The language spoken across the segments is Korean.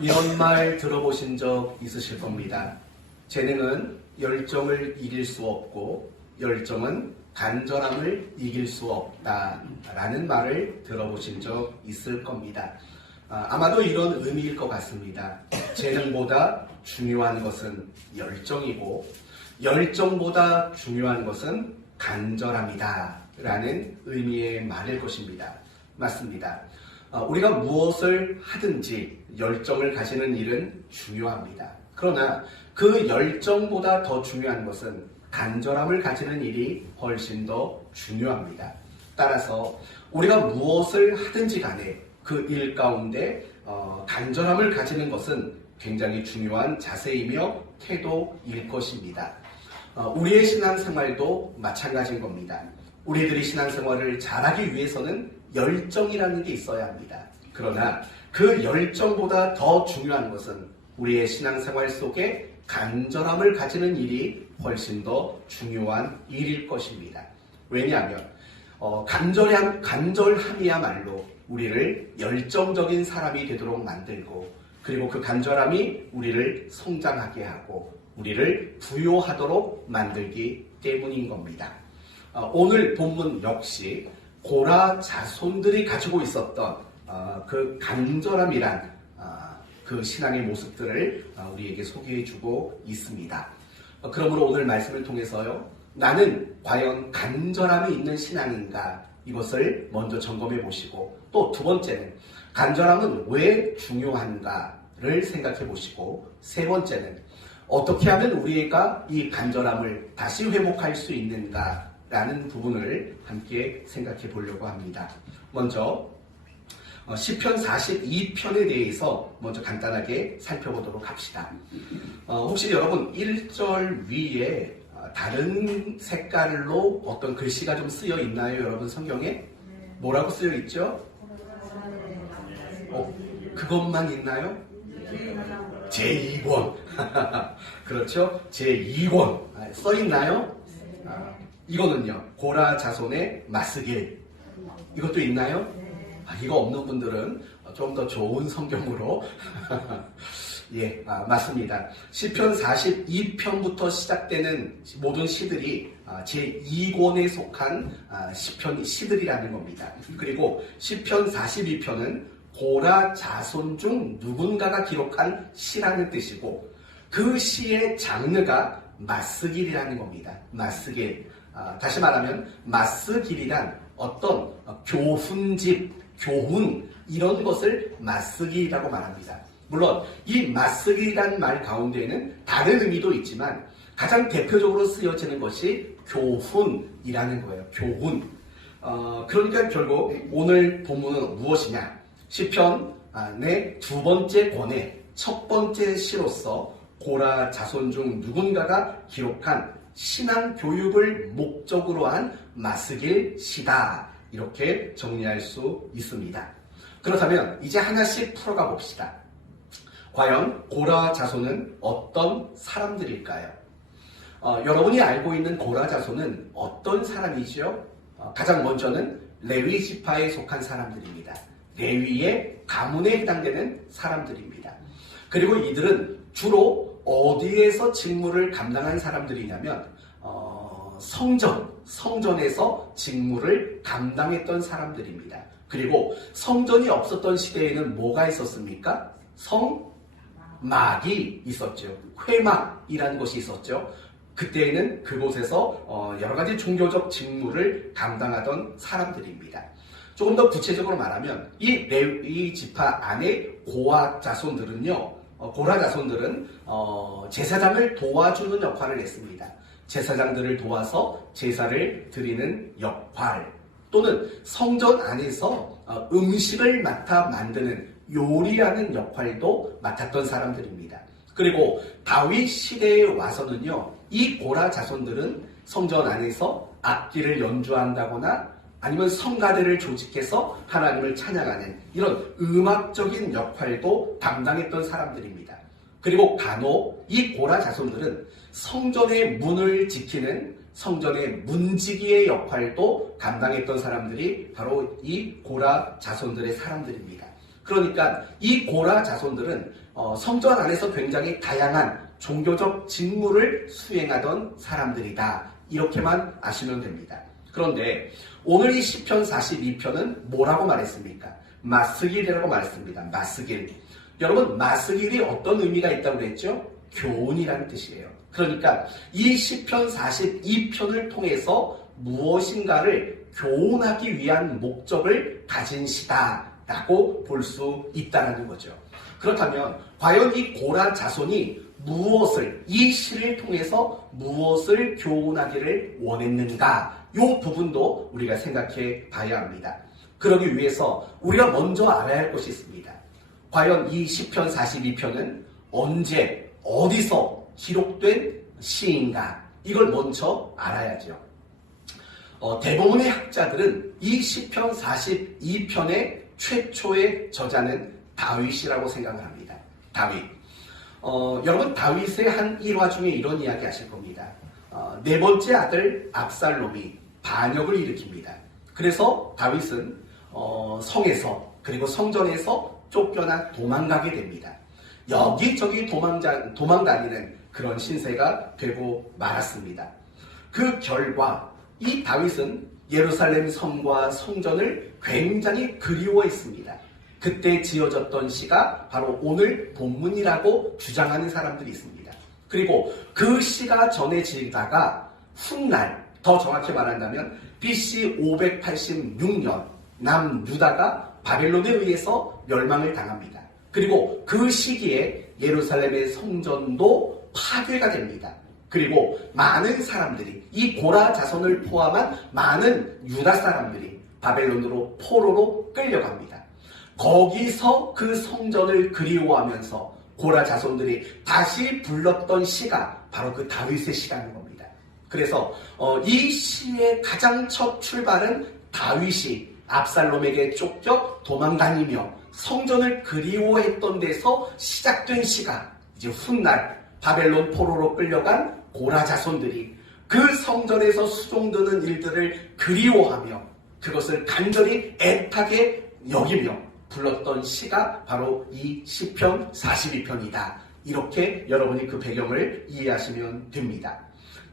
이런 말 들어보신 적 있으실 겁니다. 재능은 열정을 이길 수 없고 열정은 간절함을 이길 수 없다라는 말을 들어보신 적 있을 겁니다. 아마도 이런 의미일 것 같습니다. 재능보다 중요한 것은 열정이고 열정보다 중요한 것은 간절함이다 라는 의미의 말일 것입니다. 맞습니다. 우리가 무엇을 하든지 열정을 가지는 일은 중요합니다. 그러나 그 열정보다 더 중요한 것은 간절함을 가지는 일이 훨씬 더 중요합니다. 따라서 우리가 무엇을 하든지 간에 그 일 가운데 간절함을 가지는 것은 굉장히 중요한 자세이며 태도일 것입니다. 우리의 신앙생활도 마찬가지인 겁니다. 우리들이 신앙생활을 잘하기 위해서는 열정이라는 게 있어야 합니다. 그러나 그 열정보다 더 중요한 것은 우리의 신앙생활 속에 간절함을 가지는 일이 훨씬 더 중요한 일일 것입니다. 왜냐하면 간절함이야말로 우리를 열정적인 사람이 되도록 만들고 그리고 그 간절함이 우리를 성장하게 하고 우리를 부요하도록 만들기 때문인 겁니다. 오늘 본문 역시 고라 자손들이 가지고 있었던 그 간절함이란 그 신앙의 모습들을 우리에게 소개해주고 있습니다. 그러므로 오늘 말씀을 통해서요, 나는 과연 간절함이 있는 신앙인가 이것을 먼저 점검해 보시고 또 두 번째는 간절함은 왜 중요한가를 생각해 보시고 세 번째는 어떻게 하면 우리가 이 간절함을 다시 회복할 수 있는가라는 부분을 함께 생각해 보려고 합니다. 먼저 시편 42편에 대해서 먼저 간단하게 살펴보도록 합시다. 혹시 여러분 1절 위에 다른 색깔로 어떤 글씨가 좀 쓰여 있나요? 여러분 성경에? 뭐라고 쓰여 있죠? 그것만 있나요? 제2권. 그렇죠? 제2권. 써 있나요? 이거는요. 고라 자손의 마스길. 이것도 있나요? 이거 없는 분들은 좀 더 좋은 성경으로 예, 맞습니다. 시편 42편부터 시작되는 모든 시들이 제2권에 속한 시들이라는 겁니다. 그리고 시편 42편은 고라 자손 중 누군가가 기록한 시라는 뜻이고 그 시의 장르가 마스길이라는 겁니다. 마스길. 다시 말하면 마스길이란 어떤 교훈집, 교훈 이런 것을 마스길이라고 말합니다. 물론 이 마스길이라는 말 가운데에는 다른 의미도 있지만 가장 대표적으로 쓰여지는 것이 교훈이라는 거예요. 교훈. 그러니까 결국 오늘 본문은 무엇이냐? 시편의 두 번째 권의 첫 번째 시로서 고라 자손 중 누군가가 기록한 신앙 교육을 목적으로 한 마스길 시다. 이렇게 정리할 수 있습니다. 그렇다면 이제 하나씩 풀어가 봅시다. 과연 고라 자손은 어떤 사람들일까요? 여러분이 알고 있는 고라 자손은 어떤 사람이지요? 가장 먼저는 레위 지파에 속한 사람들입니다. 레위의 가문에 해당되는 사람들입니다. 그리고 이들은 주로 어디에서 직무를 감당한 사람들이냐면 성전에서 직무를 감당했던 사람들입니다. 그리고 성전이 없었던 시대에는 뭐가 있었습니까? 성막이 있었죠. 회막이라는 것이 있었죠. 그때에는 그곳에서 여러 가지 종교적 직무를 감당하던 사람들입니다. 조금 더 구체적으로 말하면 이 레위 지파 안에 고라 자손들은 제사장을 도와주는 역할을 했습니다. 제사장들을 도와서 제사를 드리는 역할 또는 성전 안에서 음식을 맡아 만드는 요리라는 역할도 맡았던 사람들입니다. 그리고 다윗 시대에 와서는요, 이 고라 자손들은 성전 안에서 악기를 연주한다거나 아니면 성가대를 조직해서 하나님을 찬양하는 이런 음악적인 역할도 담당했던 사람들입니다. 그리고 간혹 이 고라 자손들은 성전의 문을 지키는 성전의 문지기의 역할도 감당했던 사람들이 바로 이 고라 자손들의 사람들입니다. 그러니까 이 고라 자손들은 성전 안에서 굉장히 다양한 종교적 직무를 수행하던 사람들이다. 이렇게만 아시면 됩니다. 그런데 오늘 이 시편 42편은 뭐라고 말했습니까? 마스길이라고 말했습니다. 마스길. 여러분, 마스길이 어떤 의미가 있다고 그랬죠? 교훈이라는 뜻이에요. 그러니까 이 시편 42편을 통해서 무엇인가를 교훈하기 위한 목적을 가진 시다라고 볼 수 있다는 거죠. 그렇다면 과연 이 고라 자손이 이 시를 통해서 무엇을 교훈하기를 원했는가? 이 부분도 우리가 생각해 봐야 합니다. 그러기 위해서 우리가 먼저 알아야 할 것이 있습니다. 과연 이 시편 42편은 언제, 어디서 기록된 시인가? 이걸 먼저 알아야죠. 대부분의 학자들은 이 시편 42편의 최초의 저자는 다윗이라고 생각을 합니다. 다윗. 여러분, 다윗의 한 일화 중에 이런 이야기 하실 겁니다. 네 번째 아들 압살롬이 반역을 일으킵니다. 그래서 다윗은 성에서 그리고 성전에서 쫓겨나 도망가게 됩니다. 여기저기 도망다니는 그런 신세가 되고 말았습니다. 그 결과 이 다윗은 예루살렘 성과 성전을 굉장히 그리워했습니다. 그때 지어졌던 시가 바로 오늘 본문이라고 주장하는 사람들이 있습니다. 그리고 그 시가 전해지다가 훗날, 더 정확히 말한다면 BC 586년 남유다가 바벨론에 의해서 멸망을 당합니다. 그리고 그 시기에 예루살렘의 성전도 파괴가 됩니다. 그리고 많은 사람들이, 이 고라 자손을 포함한 많은 유다 사람들이 바벨론으로 포로로 끌려갑니다. 거기서 그 성전을 그리워하면서 고라 자손들이 다시 불렀던 시가 바로 그 다윗의 시라는 겁니다. 그래서 이 시의 가장 첫 출발은 다윗이 압살롬에게 쫓겨 도망다니며 성전을 그리워했던 데서 시작된 시가 이제 훗날 바벨론 포로로 끌려간 고라 자손들이 그 성전에서 수종드는 일들을 그리워하며 그것을 간절히 애타게 여기며 불렀던 시가 바로 이 시편 42편이다. 이렇게 여러분이 그 배경을 이해하시면 됩니다.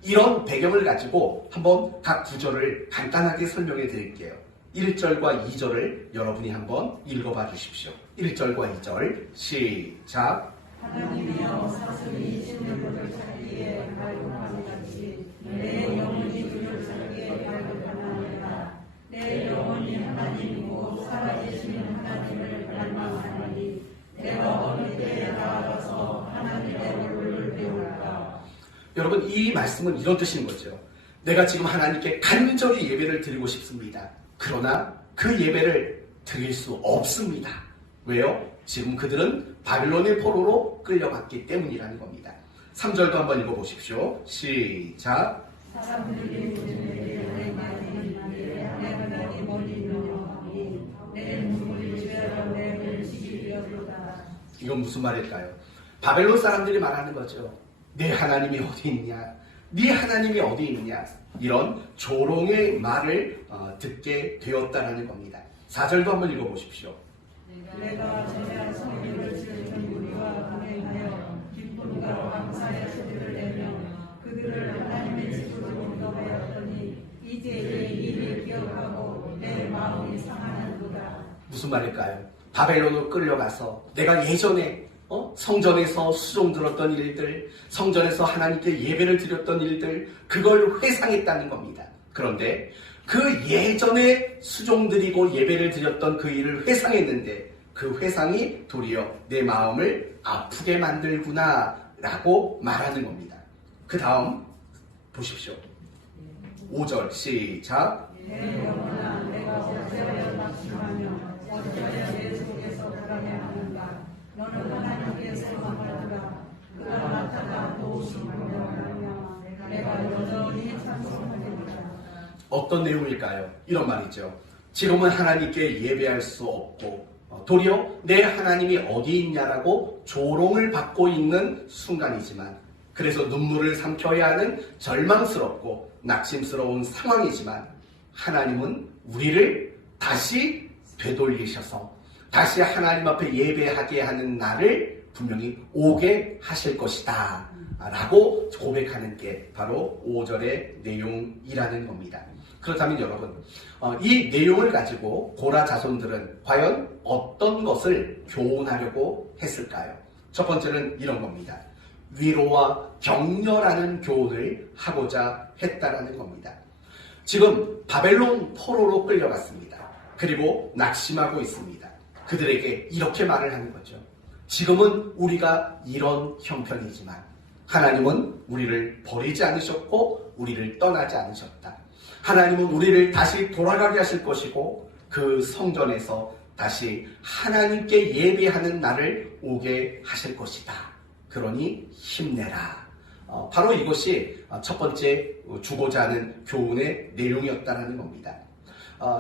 이런 배경을 가지고 한번 각 구절을 간단하게 설명해 드릴게요. 1절과 2절을 여러분이 한번 읽어봐 주십시오. 1절과 2절 시작. 하나님이여 사슬이 찢는 것을 찾기에 발굽하는 같이 내 영혼이 주를 찾기에 발굽하나이다. 내 영혼이 하나님 곧 살아계시는 하나님을 갈망하나니 내가 어느 때에 나아가서 하나님의 얼굴을 배울까. 여러분, 이 말씀은 이런 뜻인 거죠. 내가 지금 하나님께 간절히 예배를 드리고 싶습니다. 그러나 그 예배를 드릴 수 없습니다. 왜요? 지금 그들은 바빌론의 포로로 끌려갔기 때문이라는 겁니다. 3절도 한번 읽어보십시오. 시작. 사람들이 내게 내 하나님 어디 있느냐 내 눈물이 죄로 내를 지키려도다. 이건 무슨 말일까요? 바벨론 사람들이 말하는 거죠. 내 하나님이 어디 있냐? 네 하나님이 어디 있느냐? 이런 조롱의 말을 듣게 되었다는 겁니다. 4절도 한번 읽어보십시오. 내가 제한 성령을 지은 우리와 동행하여 기쁨과 감사의 소리를 내며 그들을 하나님의 집으로 인도하였더니 이제 내 일을 기억하고 내 마음이 상하는도다. 무슨 말일까요? 바벨론으로 끌려가서 내가 예전에 성전에서 수종 들었던 일들, 성전에서 하나님께 예배를 드렸던 일들, 그걸 회상했다는 겁니다. 그런데 그 예전에 수종드리고 예배를 드렸던 그 일을 회상했는데 그 회상이 도리어 내 마음을 아프게 만들구나 라고 말하는 겁니다. 그 다음 보십시오. 5절 시작. 내 영혼아 내가 어찌하여 낙심하며 어찌하여 내 속에서 불안해하는가. 너는 하나님께 소망하라. 그가 나타나 도우심을 명하며 내가 여전히 찬송하리라. 어떤 내용일까요? 이런 말이죠. 지금은 하나님께 예배할 수 없고 도리어 내 하나님이 어디 있냐라고 조롱을 받고 있는 순간이지만, 그래서 눈물을 삼켜야 하는 절망스럽고 낙심스러운 상황이지만, 하나님은 우리를 다시 되돌리셔서 다시 하나님 앞에 예배하게 하는 날을 분명히 오게 하실 것이다 라고 고백하는 게 바로 5절의 내용이라는 겁니다. 그렇다면 여러분, 이 내용을 가지고 고라 자손들은 과연 어떤 것을 교훈하려고 했을까요? 첫 번째는 이런 겁니다. 위로와 격려라는 교훈을 하고자 했다라는 겁니다. 지금 바벨론 포로로 끌려갔습니다. 그리고 낙심하고 있습니다. 그들에게 이렇게 말을 하는 거죠. 지금은 우리가 이런 형편이지만 하나님은 우리를 버리지 않으셨고 우리를 떠나지 않으셨다. 하나님은 우리를 다시 돌아가게 하실 것이고 그 성전에서 다시 하나님께 예배하는 날을 오게 하실 것이다. 그러니 힘내라. 바로 이것이 첫 번째 주고자 하는 교훈의 내용이었다는 겁니다.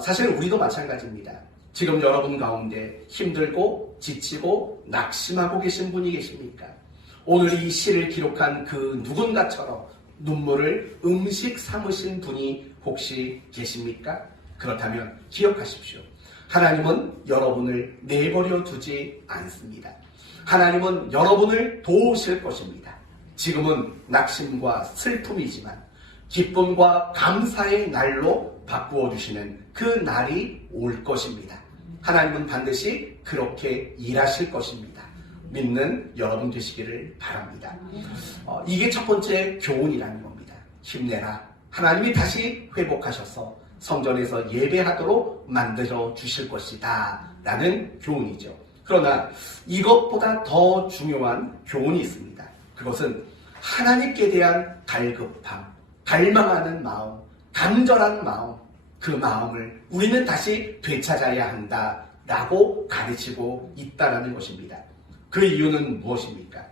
사실 우리도 마찬가지입니다. 지금 여러분 가운데 힘들고 지치고 낙심하고 계신 분이 계십니까? 오늘 이 시를 기록한 그 누군가처럼 눈물을 음식 삼으신 분이 혹시 계십니까? 그렇다면 기억하십시오. 하나님은 여러분을 내버려 두지 않습니다. 하나님은 여러분을 도우실 것입니다. 지금은 낙심과 슬픔이지만 기쁨과 감사의 날로 바꾸어 주시는 그 날이 올 것입니다. 하나님은 반드시 그렇게 일하실 것입니다. 믿는 여러분 되시기를 바랍니다. 이게 첫 번째 교훈이라는 겁니다. 힘내라. 하나님이 다시 회복하셔서 성전에서 예배하도록 만들어 주실 것이다 라는 교훈이죠. 그러나 이것보다 더 중요한 교훈이 있습니다. 그것은 하나님께 대한 갈급함, 갈망하는 마음, 간절한 마음, 그 마음을 우리는 다시 되찾아야 한다라고 가르치고 있다라는 것입니다. 그 이유는 무엇입니까?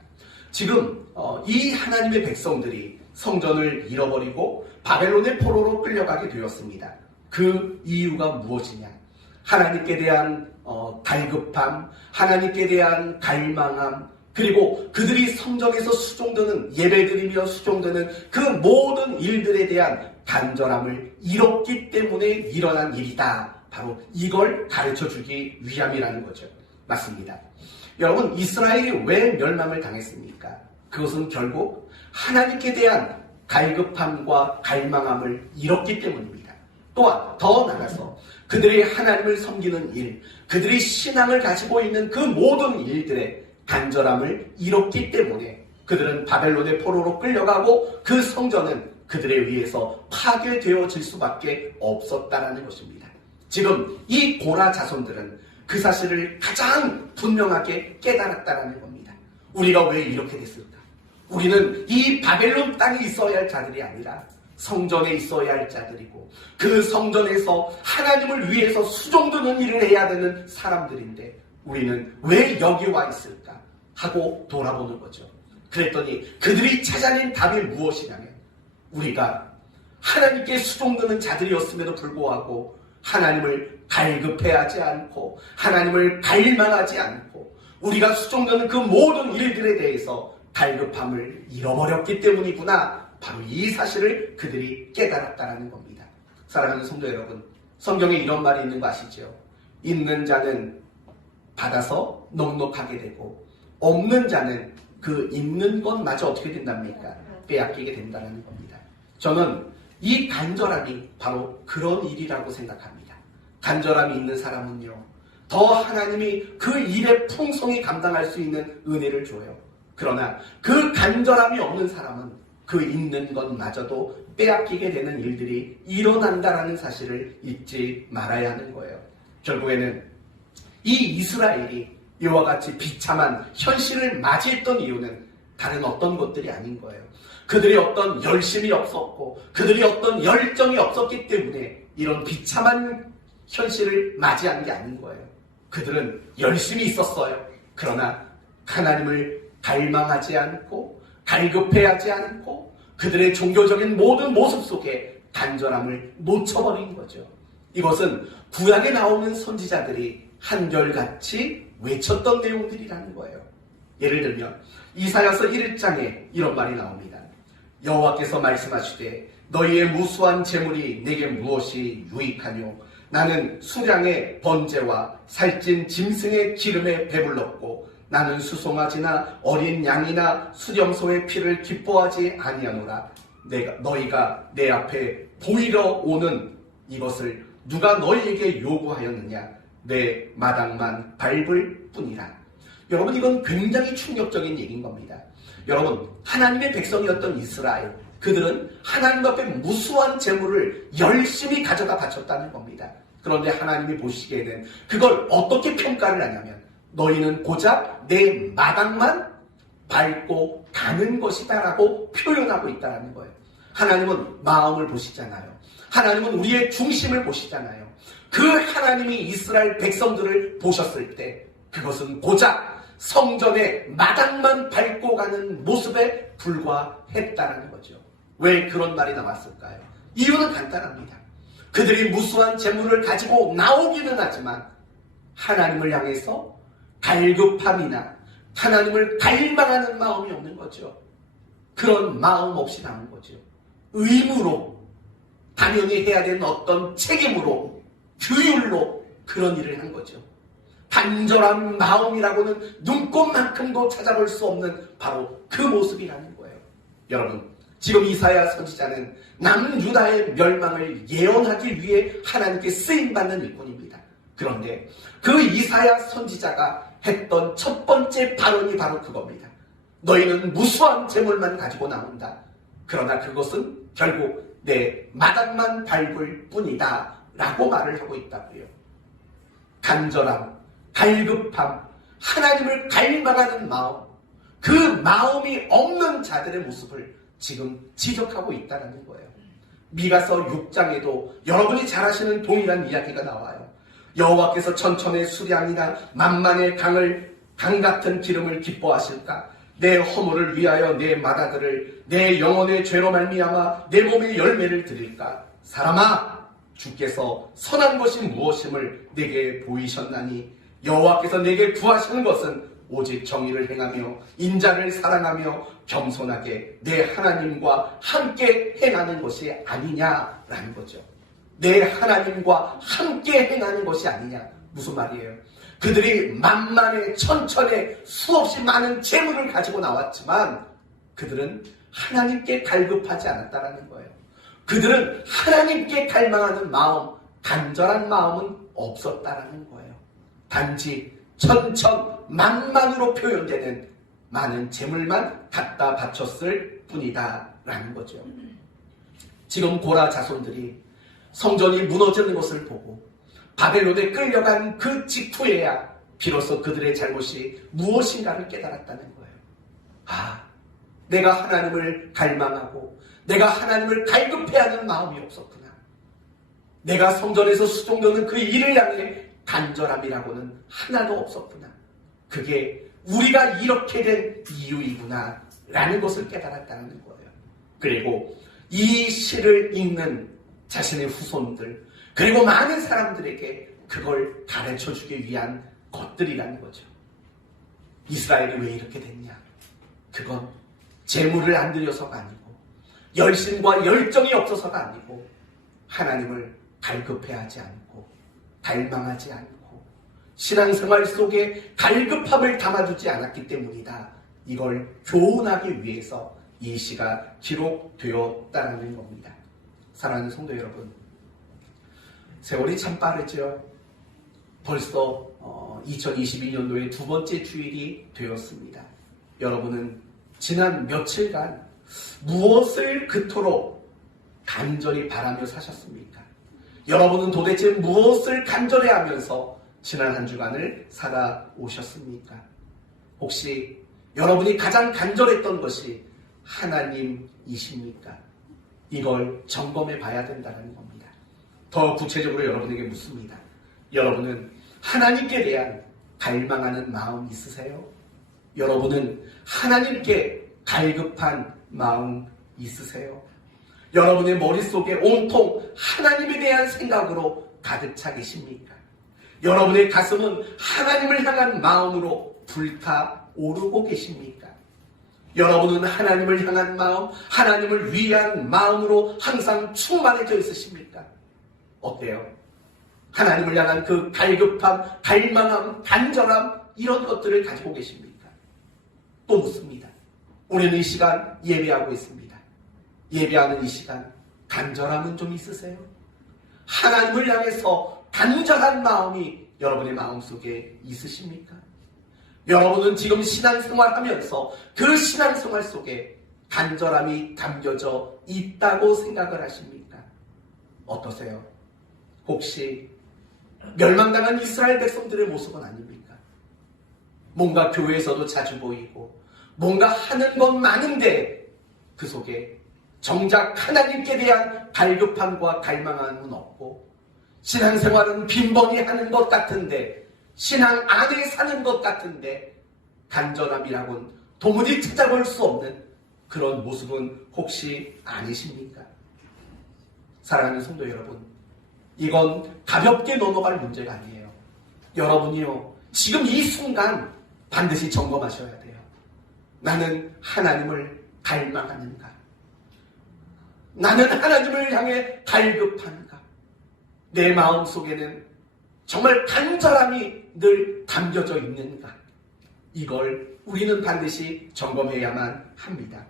지금 이 하나님의 백성들이 성전을 잃어버리고 바벨론의 포로로 끌려가게 되었습니다. 그 이유가 무엇이냐? 하나님께 대한 갈급함, 하나님께 대한 갈망함, 그리고 그들이 성전에서 수종드는 예배드리며 수종드는 그 모든 일들에 대한 간절함을 잃었기 때문에 일어난 일이다. 바로 이걸 가르쳐주기 위함이라는 거죠. 맞습니다. 여러분, 이스라엘이 왜 멸망을 당했습니까? 그것은 결국 하나님께 대한 갈급함과 갈망함을 잃었기 때문입니다. 또한 더 나아가서 그들이 하나님을 섬기는 일, 그들이 신앙을 가지고 있는 그 모든 일들에 간절함을 잃었기 때문에 그들은 바벨론의 포로로 끌려가고 그 성전은 그들에 의해서 파괴되어질 수밖에 없었다라는 것입니다. 지금 이 고라 자손들은 그 사실을 가장 분명하게 깨달았다라는 겁니다. 우리가 왜 이렇게 됐을까? 우리는 이 바벨론 땅에 있어야 할 자들이 아니라 성전에 있어야 할 자들이고 그 성전에서 하나님을 위해서 수종드는 일을 해야 되는 사람들인데 우리는 왜 여기 와 있을까? 하고 돌아보는 거죠. 그랬더니 그들이 찾아낸 답이 무엇이냐면 우리가 하나님께 수종드는 자들이었음에도 불구하고 하나님을 갈급해하지 않고 하나님을 갈망하지 않고 우리가 수종드는 그 모든 일들에 대해서 갈급함을 잃어버렸기 때문이구나. 바로 이 사실을 그들이 깨달았다는 겁니다. 사랑하는 성도 여러분, 성경에 이런 말이 있는 거 아시죠? 있는 자는 받아서 넉넉하게 되고 없는 자는 그 있는 것마저 어떻게 된답니까? 빼앗기게 된다는 겁니다. 저는 이 간절함이 바로 그런 일이라고 생각합니다. 간절함이 있는 사람은요, 더 하나님이 그 일의 풍성히 감당할 수 있는 은혜를 줘요. 그러나 그 간절함이 없는 사람은 그 있는 것마저도 빼앗기게 되는 일들이 일어난다라는 사실을 잊지 말아야 하는 거예요. 결국에는 이 이스라엘이 이와 같이 비참한 현실을 맞이했던 이유는 다른 어떤 것들이 아닌 거예요. 그들이 어떤 열심이 없었고 그들이 어떤 열정이 없었기 때문에 이런 비참한 현실을 맞이한 게 아닌 거예요. 그들은 열심히 있었어요. 그러나 하나님을 갈망하지 않고 갈급해하지 않고 그들의 종교적인 모든 모습 속에 간절함을 놓쳐버린 거죠. 이것은 구약에 나오는 선지자들이 한결같이 외쳤던 내용들이라는 거예요. 예를 들면 이사야서 1장에 이런 말이 나옵니다. 여호와께서 말씀하시되 너희의 무수한 재물이 내게 무엇이 유익하뇨? 나는 수량의 번제와 살찐 짐승의 기름에 배불렀고 나는 수송아지나 어린 양이나 수렴소의 피를 기뻐하지 아니하노라. 너희가 내 앞에 보이러 오는 이것을 누가 너희에게 요구하였느냐? 내 마당만 밟을 뿐이라. 여러분, 이건 굉장히 충격적인 얘기인 겁니다. 여러분, 하나님의 백성이었던 이스라엘, 그들은 하나님 앞에 무수한 재물을 열심히 가져다 바쳤다는 겁니다. 그런데 하나님이 보시기에는 그걸 어떻게 평가를 하냐면 너희는 고작 내 마당만 밟고 가는 것이다 라고 표현하고 있다는 거예요. 하나님은 마음을 보시잖아요. 하나님은 우리의 중심을 보시잖아요. 그 하나님이 이스라엘 백성들을 보셨을 때 그것은 고작 성전의 마당만 밟고 가는 모습에 불과했다는 거죠. 왜 그런 말이 나왔을까요? 이유는 간단합니다. 그들이 무수한 재물을 가지고 나오기는 하지만 하나님을 향해서 갈급함이나 하나님을 갈망하는 마음이 없는 거죠. 그런 마음 없이 나온 거죠. 의무로, 당연히 해야 되는 어떤 책임으로, 규율로 그런 일을 한 거죠. 간절한 마음이라고는 눈꼽만큼도 찾아볼 수 없는 바로 그 모습이라는 거예요. 여러분, 지금 이사야 선지자는 남유다의 멸망을 예언하기 위해 하나님께 쓰임받는 일꾼입니다. 그런데 그 이사야 선지자가 했던 첫 번째 발언이 바로 그겁니다. 너희는 무수한 재물만 가지고 나온다. 그러나 그것은 결국 내 마당만 밟을 뿐이다 라고 말을 하고 있다고요. 간절함, 갈급함, 하나님을 갈망하는 마음, 그 마음이 없는 자들의 모습을 지금 지적하고 있다는 거예요. 미가서 6장에도 여러분이 잘 아시는 동일한 이야기가 나와요. 여호와께서 천천의 수량이나 만만의 강 같은 기름을 기뻐하실까? 내 허물을 위하여 내 마다들을 내 영혼의 죄로 말미암아 내 몸의 열매를 드릴까? 사람아, 주께서 선한 것이 무엇임을 내게 보이셨나니 여호와께서 내게 구하시는 것은 오직 정의를 행하며 인자를 사랑하며 겸손하게 내 하나님과 함께 행하는 것이 아니냐라는 거죠. 내 하나님과 함께 행하는 것이 아니냐. 무슨 말이에요? 그들이 만만의 천천의 수없이 많은 재물을 가지고 나왔지만 그들은 하나님께 갈급하지 않았다라는 거예요. 그들은 하나님께 갈망하는 마음, 간절한 마음은 없었다라는 거예요. 단지 천천만만으로 표현되는 많은 재물만 갖다 바쳤을 뿐이다 라는 거죠. 지금 고라 자손들이 성전이 무너지는 것을 보고 바벨론에 끌려간 그 직후에야 비로소 그들의 잘못이 무엇인가를 깨달았다는 거예요. 아, 내가 하나님을 갈망하고 내가 하나님을 갈급해하는 마음이 없었구나. 내가 성전에서 수종되는 그 일을 향해 간절함이라고는 하나도 없었구나. 그게 우리가 이렇게 된 이유이구나 라는 것을 깨달았다는 거예요. 그리고 이 시를 읽는 자신의 후손들 그리고 많은 사람들에게 그걸 가르쳐주기 위한 것들이라는 거죠. 이스라엘이 왜 이렇게 됐냐? 그건 재물을 안 드려서가 아니고 열심과 열정이 없어서가 아니고 하나님을 갈급해하지 않고 갈망하지 않고 신앙생활 속에 갈급함을 담아두지 않았기 때문이다. 이걸 교훈하기 위해서 이 시가 기록되었다는 겁니다. 사랑하는 성도 여러분, 세월이 참 빠르죠. 벌써 2022년도의 두 번째 주일이 되었습니다. 여러분은 지난 며칠간 무엇을 그토록 간절히 바라며 사셨습니까? 여러분은 도대체 무엇을 간절해하면서 지난 한 주간을 살아오셨습니까? 혹시 여러분이 가장 간절했던 것이 하나님이십니까? 이걸 점검해 봐야 된다는 겁니다. 더 구체적으로 여러분에게 묻습니다. 여러분은 하나님께 대한 갈망하는 마음 있으세요? 여러분은 하나님께 갈급한 마음 있으세요? 여러분의 머릿속에 온통 하나님에 대한 생각으로 가득 차 계십니까? 여러분의 가슴은 하나님을 향한 마음으로 불타오르고 계십니까? 여러분은 하나님을 향한 마음, 하나님을 위한 마음으로 항상 충만해져 있으십니까? 어때요? 하나님을 향한 그 갈급함, 갈망함, 간절함 이런 것들을 가지고 계십니까? 또 묻습니다. 우리는 이 시간 예배하고 있습니다. 예배하는 이 시간 간절함은 좀 있으세요? 하나님을 향해서 간절한 마음이 여러분의 마음속에 있으십니까? 여러분은 지금 신앙생활하면서 그 신앙생활 속에 간절함이 담겨져 있다고 생각을 하십니까? 어떠세요? 혹시 멸망당한 이스라엘 백성들의 모습은 아닙니까? 뭔가 교회에서도 자주 보이고 뭔가 하는 건 많은데 그 속에 정작 하나님께 대한 갈급함과 갈망함은 없고 신앙생활은 빈번히 하는 것 같은데 신앙 안에 사는 것 같은데 간절함이라고는 도무지 찾아볼 수 없는 그런 모습은 혹시 아니십니까? 사랑하는 성도 여러분, 이건 가볍게 넘어갈 문제가 아니에요. 여러분이요, 지금 이 순간 반드시 점검하셔야 돼요. 나는 하나님을 갈망하는가? 나는 하나님을 향해 갈급한가? 내 마음속에는 정말 간절함이 늘 담겨져 있는가? 이걸 우리는 반드시 점검해야만 합니다.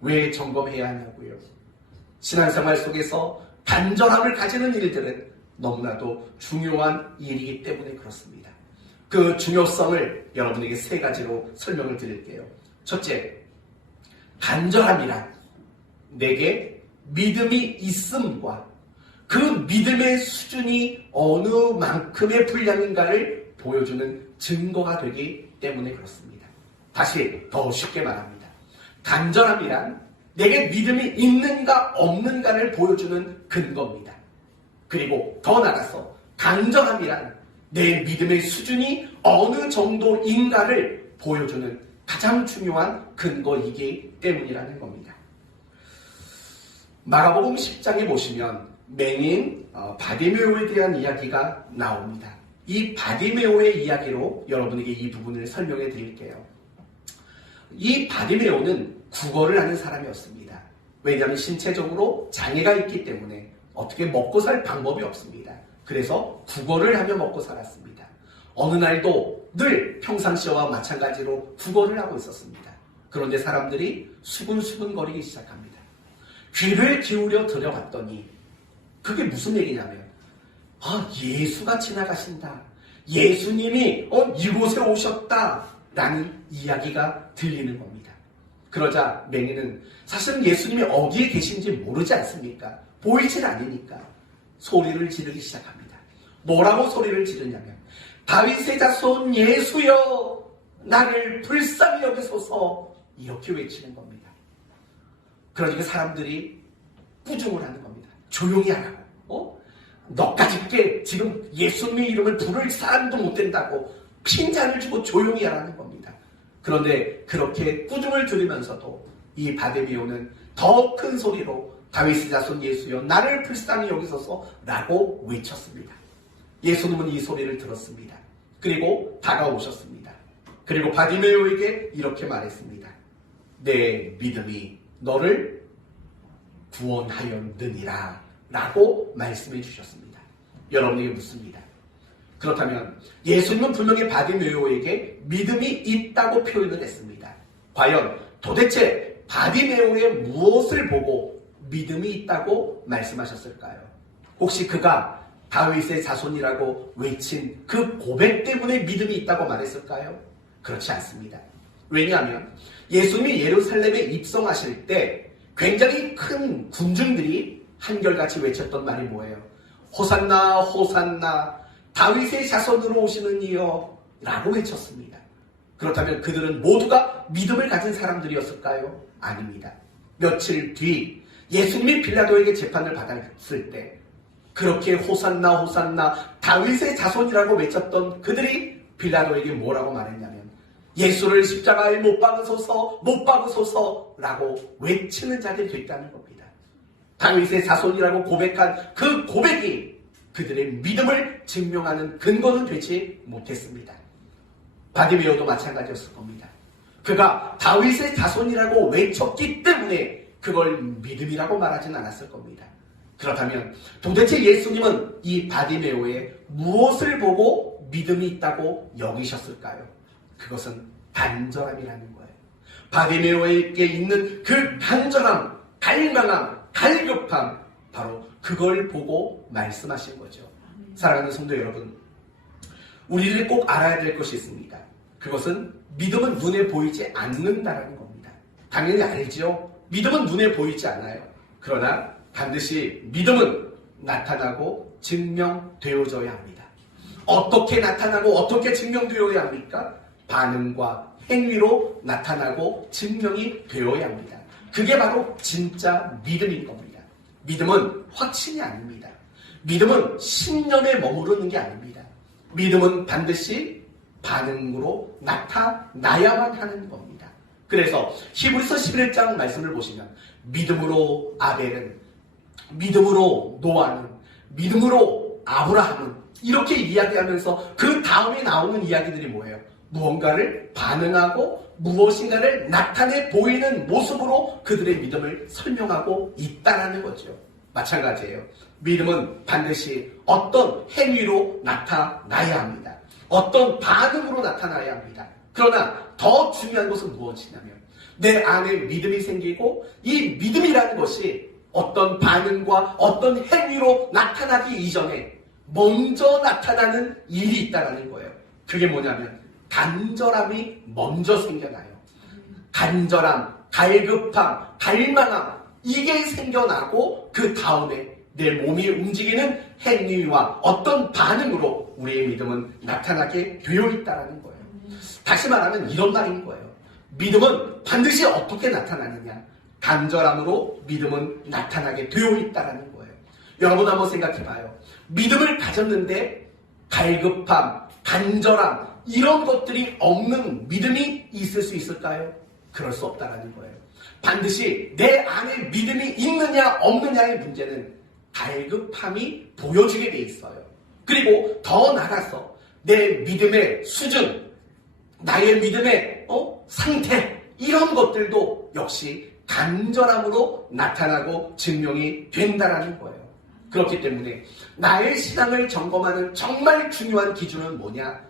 왜 점검해야 하냐고요? 신앙생활 속에서 간절함을 가지는 일들은 너무나도 중요한 일이기 때문에 그렇습니다. 그 중요성을 여러분에게 세 가지로 설명을 드릴게요. 첫째, 간절함이란 내게 믿음이 있음과 그 믿음의 수준이 어느 만큼의 분량인가를 보여주는 증거가 되기 때문에 그렇습니다. 다시 더 쉽게 말합니다. 간절함이란 내게 믿음이 있는가 없는가를 보여주는 근거입니다. 그리고 더 나아가서 간절함이란 내 믿음의 수준이 어느 정도인가를 보여주는 가장 중요한 근거이기 때문이라는 겁니다. 마가복음 10장에 보시면 맹인 바디메오에 대한 이야기가 나옵니다. 이 바디메오의 이야기로 여러분에게 이 부분을 설명해 드릴게요. 이 바디메오는 국어를 하는 사람이었습니다. 왜냐하면 신체적으로 장애가 있기 때문에 어떻게 먹고 살 방법이 없습니다. 그래서 국어를 하며 먹고 살았습니다. 어느 날도 늘 평상시와 마찬가지로 국어를 하고 있었습니다. 그런데 사람들이 수근수근거리기 시작합니다. 귀를 기울여 들여봤더니 그게 무슨 얘기냐면 예수가 지나가신다. 예수님이 이곳에 오셨다. 라는 이야기가 들리는 겁니다. 그러자 맹인은 사실은 예수님이 어디에 계신지 모르지 않습니까? 보이질 않으니까 소리를 지르기 시작합니다. 뭐라고 소리를 지르냐면 다윗의 자손 예수여 나를 불쌍히 여기소서 이렇게 외치는 겁니다. 그러니까 사람들이 꾸중을 하는 겁니다. 조용히 하라고. 너까지 게 지금 예수님의 이름을 부를 사람도 못 된다고 핀잔을 주고 조용히 하라는 겁니다. 그런데 그렇게 꾸중을 들으면서도 이 바디메오는 더 큰 소리로 다윗의 자손 예수여 나를 불쌍히 여기소서 라고 외쳤습니다. 예수님은 이 소리를 들었습니다. 그리고 다가오셨습니다. 그리고 바디메오에게 이렇게 말했습니다. 내 믿음이 너를 구원하였느니라 라고 말씀해 주셨습니다. 여러분에게 묻습니다. 그렇다면 예수님은 분명히 바디메오에게 믿음이 있다고 표현을 했습니다. 과연 도대체 바디메오의 무엇을 보고 믿음이 있다고 말씀하셨을까요? 혹시 그가 다윗의 자손이라고 외친 그 고백 때문에 믿음이 있다고 말했을까요? 그렇지 않습니다. 왜냐하면 예수님이 예루살렘에 입성하실 때 굉장히 큰 군중들이 한결같이 외쳤던 말이 뭐예요? 호산나 호산나 다윗의 자손으로 오시는 이여 라고 외쳤습니다. 그렇다면 그들은 모두가 믿음을 가진 사람들이었을까요? 아닙니다. 며칠 뒤 예수님이 빌라도에게 재판을 받았을 때 그렇게 호산나 호산나 다윗의 자손이라고 외쳤던 그들이 빌라도에게 뭐라고 말했냐면 예수를 십자가에 못 박으소서 못 박으소서라고 외치는 자들이 됐다는 겁니다. 다윗의 자손이라고 고백한 그 고백이 그들의 믿음을 증명하는 근거는 되지 못했습니다. 바디메오도 마찬가지였을 겁니다. 그가 다윗의 자손이라고 외쳤기 때문에 그걸 믿음이라고 말하진 않았을 겁니다. 그렇다면 도대체 예수님은 이 바디메오에 무엇을 보고 믿음이 있다고 여기셨을까요? 그것은 간절함이라는 거예요. 바디메오에게 있는 그 간절함, 갈망함, 갈급함, 바로 그걸 보고 말씀하신 거죠. 사랑하는 성도 여러분, 우리를 꼭 알아야 될 것이 있습니다. 그것은 믿음은 눈에 보이지 않는다라는 겁니다. 당연히 알죠. 믿음은 눈에 보이지 않아요. 그러나 반드시 믿음은 나타나고 증명되어져야 합니다. 어떻게 나타나고 어떻게 증명되어야 합니까? 반응과 행위로 나타나고 증명이 되어야 합니다. 그게 바로 진짜 믿음인 겁니다. 믿음은 확신이 아닙니다. 믿음은 신념에 머무르는 게 아닙니다. 믿음은 반드시 반응으로 나타나야만 하는 겁니다. 그래서 히브리서 11장 말씀을 보시면 믿음으로 아벨은, 믿음으로 노아는, 믿음으로 아브라함은 이렇게 이야기하면서 그 다음에 나오는 이야기들이 뭐예요? 무언가를 반응하고 무엇인가를 나타내 보이는 모습으로 그들의 믿음을 설명하고 있다는 거죠. 마찬가지예요. 믿음은 반드시 어떤 행위로 나타나야 합니다. 어떤 반응으로 나타나야 합니다. 그러나 더 중요한 것은 무엇이냐면 내 안에 믿음이 생기고 이 믿음이라는 것이 어떤 반응과 어떤 행위로 나타나기 이전에 먼저 나타나는 일이 있다는 거예요. 그게 뭐냐면 간절함이 먼저 생겨나요. 간절함, 갈급함, 갈망함, 이게 생겨나고 그 다음에 내 몸이 움직이는 행위와 어떤 반응으로 우리의 믿음은 나타나게 되어 있다는 거예요. 다시 말하면 이런 말인 거예요. 믿음은 반드시 어떻게 나타나느냐? 간절함으로 믿음은 나타나게 되어 있다는 거예요. 여러분 한번 생각해봐요. 믿음을 가졌는데 갈급함, 간절함 이런 것들이 없는 믿음이 있을 수 있을까요? 그럴 수 없다는 거예요. 반드시 내 안에 믿음이 있느냐 없느냐의 문제는 갈급함이 보여지게 돼 있어요. 그리고 더 나아가서 내 믿음의 수준, 나의 믿음의 상태 이런 것들도 역시 간절함으로 나타나고 증명이 된다는 거예요. 그렇기 때문에 나의 신앙을 점검하는 정말 중요한 기준은 뭐냐?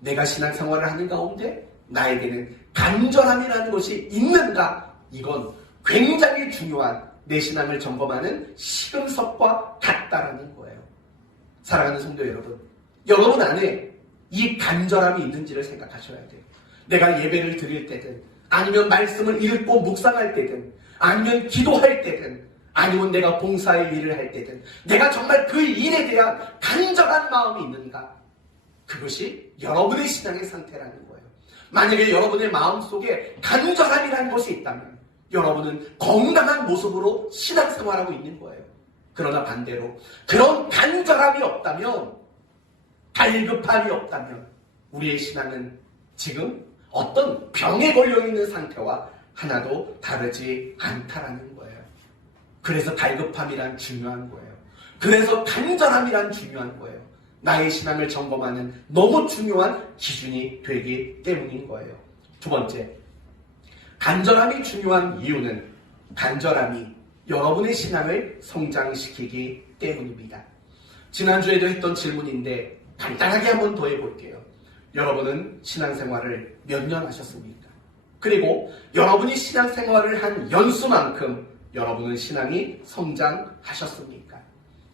내가 신앙생활을 하는 가운데 나에게는 간절함이라는 것이 있는가? 이건 굉장히 중요한 내 신앙을 점검하는 시금석과 같다라는 거예요. 사랑하는 성도 여러분, 여러분 안에 이 간절함이 있는지를 생각하셔야 돼요. 내가 예배를 드릴 때든 아니면 말씀을 읽고 묵상할 때든 아니면 기도할 때든 아니면 내가 봉사의 일을 할 때든 내가 정말 그 일에 대한 간절한 마음이 있는가? 그것이 여러분의 신앙의 상태라는 거예요. 만약에 여러분의 마음속에 간절함이라는 것이 있다면 여러분은 건강한 모습으로 신앙생활하고 있는 거예요. 그러나 반대로 그런 간절함이 없다면, 갈급함이 없다면 우리의 신앙은 지금 어떤 병에 걸려있는 상태와 하나도 다르지 않다라는 거예요. 그래서 갈급함이란 중요한 거예요. 그래서 간절함이란 중요한 거예요. 나의 신앙을 점검하는 너무 중요한 기준이 되기 때문인 거예요. 두 번째, 간절함이 중요한 이유는 간절함이 여러분의 신앙을 성장시키기 때문입니다. 지난주에도 했던 질문인데 간단하게 한번 더 해볼게요. 여러분은 신앙생활을 몇 년 하셨습니까? 그리고 여러분이 신앙생활을 한 연수만큼 여러분은 신앙이 성장하셨습니까?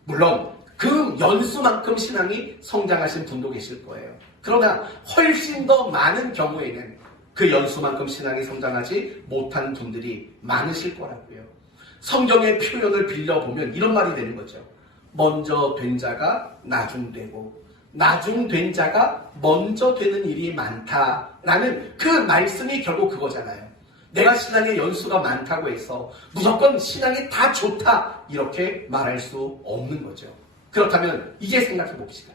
물론 그 연수만큼 신앙이 성장하신 분도 계실 거예요. 그러나 훨씬 더 많은 경우에는 그 연수만큼 신앙이 성장하지 못한 분들이 많으실 거라고요. 성경의 표현을 빌려보면 이런 말이 되는 거죠. 먼저 된 자가 나중되고 나중된 자가 먼저 되는 일이 많다라는 그 말씀이 결국 그거잖아요. 내가 신앙의 연수가 많다고 해서 무조건 신앙이 다 좋다 이렇게 말할 수 없는 거죠. 그렇다면 이제 생각해 봅시다.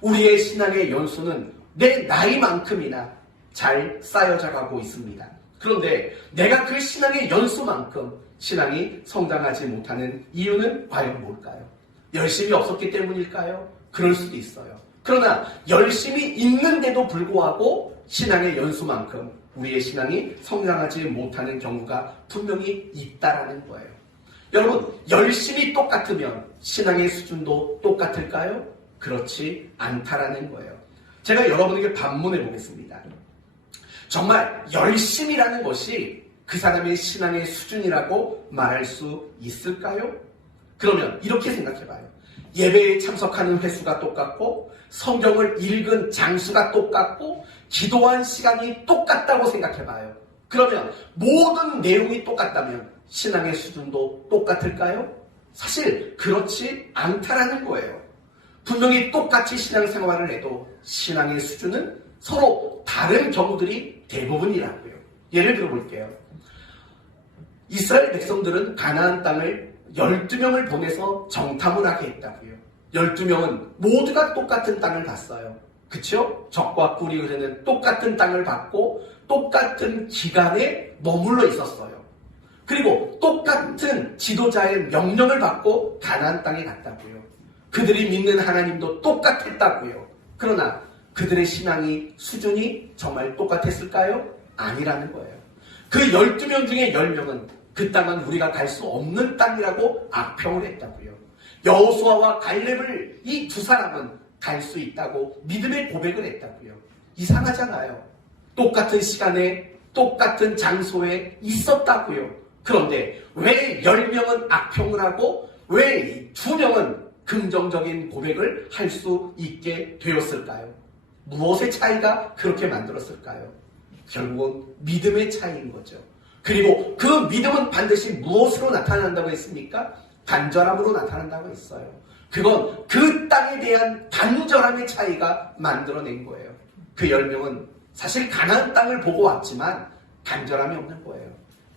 우리의 신앙의 연수는 내 나이만큼이나 잘 쌓여져 가고 있습니다. 그런데 내가 그 신앙의 연수만큼 신앙이 성장하지 못하는 이유는 과연 뭘까요? 열심이 없었기 때문일까요? 그럴 수도 있어요. 그러나 열심이 있는데도 불구하고 신앙의 연수만큼 우리의 신앙이 성장하지 못하는 경우가 분명히 있다라는 거예요. 여러분, 열심이 똑같으면 신앙의 수준도 똑같을까요? 그렇지 않다라는 거예요. 제가 여러분에게 반문해 보겠습니다. 정말 열심이라는 것이 그 사람의 신앙의 수준이라고 말할 수 있을까요? 그러면 이렇게 생각해봐요. 예배에 참석하는 횟수가 똑같고 성경을 읽은 장수가 똑같고 기도한 시간이 똑같다고 생각해봐요. 그러면 모든 내용이 똑같다면 신앙의 수준도 똑같을까요? 사실 그렇지 않다라는 거예요. 분명히 똑같이 신앙생활을 해도 신앙의 수준은 서로 다른 경우들이 대부분이라고요. 예를 들어 볼게요. 이스라엘 백성들은 가나안 땅을 12명을 보내서 정탐을 하게 했다고요. 12명은 모두가 똑같은 땅을 봤어요. 그쵸? 적과 꿀이 흐르는 똑같은 땅을 봤고 똑같은 기간에 머물러 있었어요. 그리고 똑같은 지도자의 명령을 받고 가나안 땅에 갔다고요. 그들이 믿는 하나님도 똑같았다고요. 그러나 그들의 신앙이 수준이 정말 똑같았을까요? 아니라는 거예요. 그 12명 중에 10명은 그 땅은 우리가 갈 수 없는 땅이라고 악평을 했다고요. 여호수아와 갈렙을 이 두 사람은 갈 수 있다고 믿음의 고백을 했다고요. 이상하잖아요. 똑같은 시간에 똑같은 장소에 있었다고요. 그런데 왜 10명은 악평을 하고 왜 2명은 긍정적인 고백을 할 수 있게 되었을까요? 무엇의 차이가 그렇게 만들었을까요? 결국은 믿음의 차이인 거죠. 그리고 그 믿음은 반드시 무엇으로 나타난다고 했습니까? 간절함으로 나타난다고 했어요. 그건 그 땅에 대한 간절함의 차이가 만들어낸 거예요. 그 10명은 사실 가나안 땅을 보고 왔지만 간절함이 없는 거예요.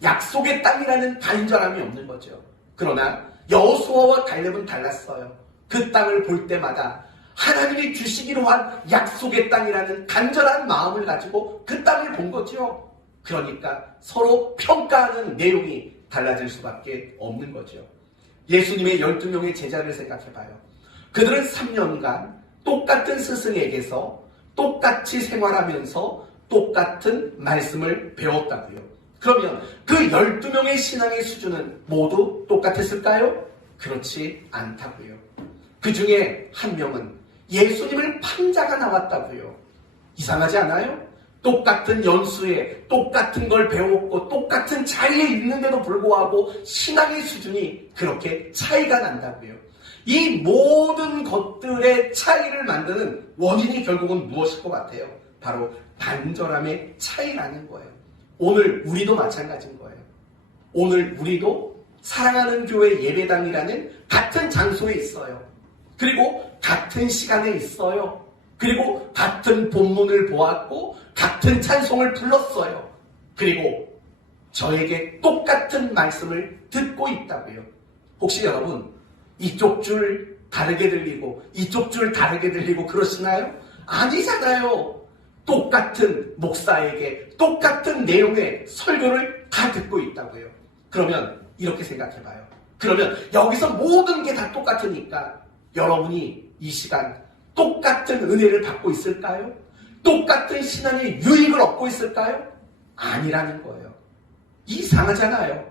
약속의 땅이라는 간절함이 없는 거죠. 그러나 여호수아와 갈렙은 달랐어요. 그 땅을 볼 때마다 하나님이 주시기로 한 약속의 땅이라는 간절한 마음을 가지고 그 땅을 본 거죠. 그러니까 서로 평가하는 내용이 달라질 수밖에 없는 거죠. 예수님의 12명의 제자를 생각해봐요. 그들은 3년간 똑같은 스승에게서 똑같이 생활하면서 똑같은 말씀을 배웠다고요. 그러면 그 12명의 신앙의 수준은 모두 똑같았을까요? 그렇지 않다고요. 그 중에 한 명은 예수님을 판자가 나왔다고요. 이상하지 않아요? 똑같은 연수에 똑같은 걸 배웠고 똑같은 자리에 있는데도 불구하고 신앙의 수준이 그렇게 차이가 난다고요. 이 모든 것들의 차이를 만드는 원인이 결국은 무엇일 것 같아요? 바로 간절함의 차이라는 거예요. 오늘 우리도 마찬가지인 거예요. 오늘 우리도 사랑하는 교회 예배당이라는 같은 장소에 있어요. 그리고 같은 시간에 있어요. 그리고 같은 본문을 보았고 같은 찬송을 불렀어요. 그리고 저에게 똑같은 말씀을 듣고 있다고요. 혹시 여러분 이쪽 줄 다르게 들리고 이쪽 줄 다르게 들리고 그러시나요? 아니잖아요. 똑같은 목사에게 똑같은 내용의 설교를 다 듣고 있다고요. 그러면 이렇게 생각해봐요. 그러면 여기서 모든 게 다 똑같으니까 여러분이 이 시간 똑같은 은혜를 받고 있을까요? 똑같은 신앙의 유익을 얻고 있을까요? 아니라는 거예요. 이상하잖아요.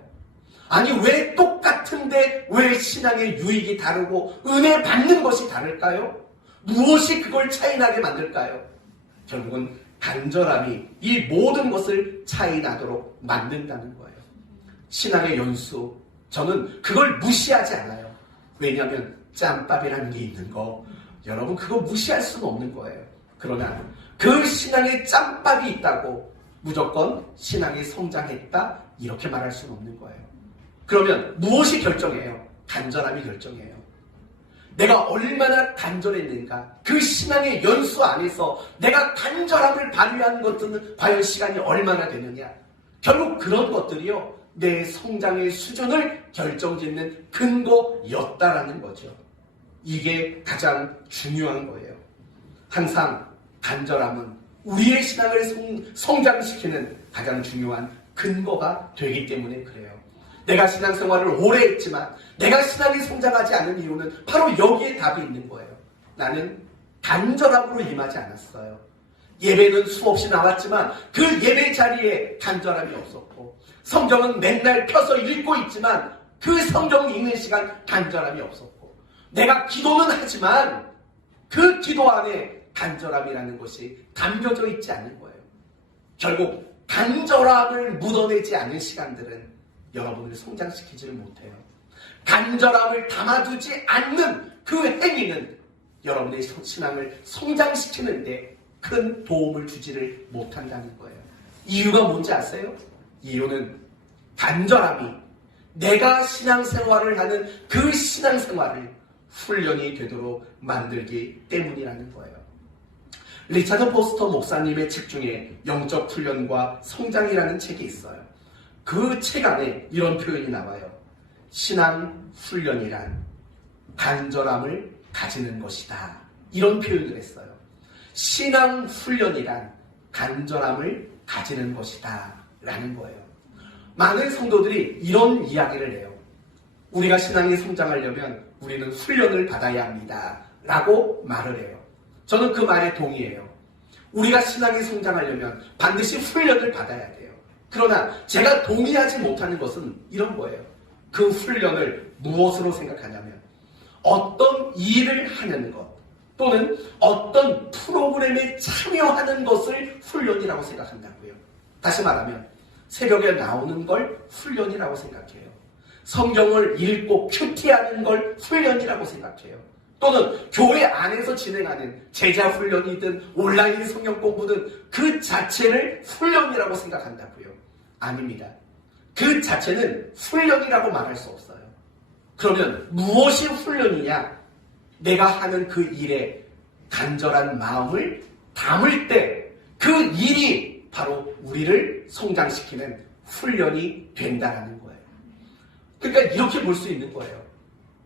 아니 왜 똑같은데 왜 신앙의 유익이 다르고 은혜 받는 것이 다를까요? 무엇이 그걸 차이나게 만들까요? 결국은 간절함이 이 모든 것을 차이나도록 만든다는 거예요. 신앙의 연수, 저는 그걸 무시하지 않아요. 왜냐하면 짬밥이라는 게 있는 거 여러분 그거 무시할 수는 없는 거예요. 그러나 그 신앙에 짬밥이 있다고 무조건 신앙이 성장했다 이렇게 말할 수는 없는 거예요. 그러면 무엇이 결정해요? 간절함이 결정해요. 내가 얼마나 간절했는가, 그 신앙의 연수 안에서 내가 간절함을 발휘한 것들은 과연 시간이 얼마나 되느냐. 결국 그런 것들이요 내 성장의 수준을 결정짓는 근거였다라는 거죠. 이게 가장 중요한 거예요. 항상 간절함은 우리의 신앙을 성장시키는 가장 중요한 근거가 되기 때문에 그래요. 내가 신앙생활을 오래 했지만 내가 신앙이 성장하지 않은 이유는 바로 여기에 답이 있는 거예요. 나는 간절함으로 임하지 않았어요. 예배는 수없이 나왔지만 그 예배 자리에 간절함이 없었고 성경은 맨날 펴서 읽고 있지만 그 성경 읽는 시간 간절함이 없었고, 내가 기도는 하지만 그 기도 안에 간절함이라는 것이 담겨져 있지 않는 거예요. 결국 간절함을 묻어내지 않는 시간들은 여러분을 성장시키지를 못해요. 간절함을 담아두지 않는 그 행위는 여러분의 신앙을 성장시키는데 큰 도움을 주지를 못한다는 거예요. 이유가 뭔지 아세요? 이유는 간절함이 내가 신앙생활을 하는 그 신앙생활을 훈련이 되도록 만들기 때문이라는 거예요. 리차드 포스터 목사님의 책 중에 영적 훈련과 성장이라는 책이 있어요. 그 책 안에 이런 표현이 나와요. 신앙 훈련이란 간절함을 가지는 것이다. 이런 표현을 했어요. 신앙 훈련이란 간절함을 가지는 것이다. 라는 거예요. 많은 성도들이 이런 이야기를 해요. 우리가 신앙이 성장하려면 우리는 훈련을 받아야 합니다. 라고 말을 해요. 저는 그 말에 동의해요. 우리가 신앙이 성장하려면 반드시 훈련을 받아야 돼요. 그러나 제가 동의하지 못하는 것은 이런 거예요. 그 훈련을 무엇으로 생각하냐면 어떤 일을 하는 것 또는 어떤 프로그램에 참여하는 것을 훈련이라고 생각한다고요. 다시 말하면 새벽에 나오는 걸 훈련이라고 생각해요. 성경을 읽고 큐티하는 걸 훈련이라고 생각해요. 또는 교회 안에서 진행하는 제자 훈련이든 온라인 성경 공부든 그 자체를 훈련이라고 생각한다고요. 아닙니다. 그 자체는 훈련이라고 말할 수 없어요. 그러면 무엇이 훈련이냐? 내가 하는 그 일에 간절한 마음을 담을 때 그 일이 바로 우리를 성장시키는 훈련이 된다는 거예요. 그러니까 이렇게 볼 수 있는 거예요.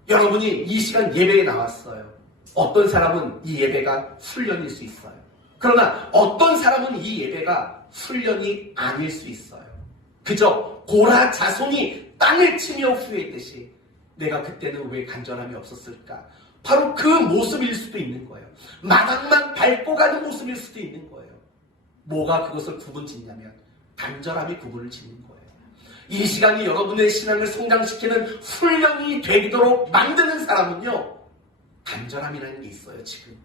여러분이 이 시간 예배에 나왔어요. 어떤 사람은 이 예배가 훈련일 수 있어요. 그러나 어떤 사람은 이 예배가 훈련이 아닐 수 있어요. 그저 고라 자손이 땅을 치며 후회했듯이 내가 그때는 왜 간절함이 없었을까? 바로 그 모습일 수도 있는 거예요. 마당만 밟고 가는 모습일 수도 있는 거예요. 뭐가 그것을 구분 짓냐면 간절함이 구분을 짓는 거예요. 이 시간이 여러분의 신앙을 성장시키는 훈련이 되도록 만드는 사람은요, 간절함이라는 게 있어요, 지금.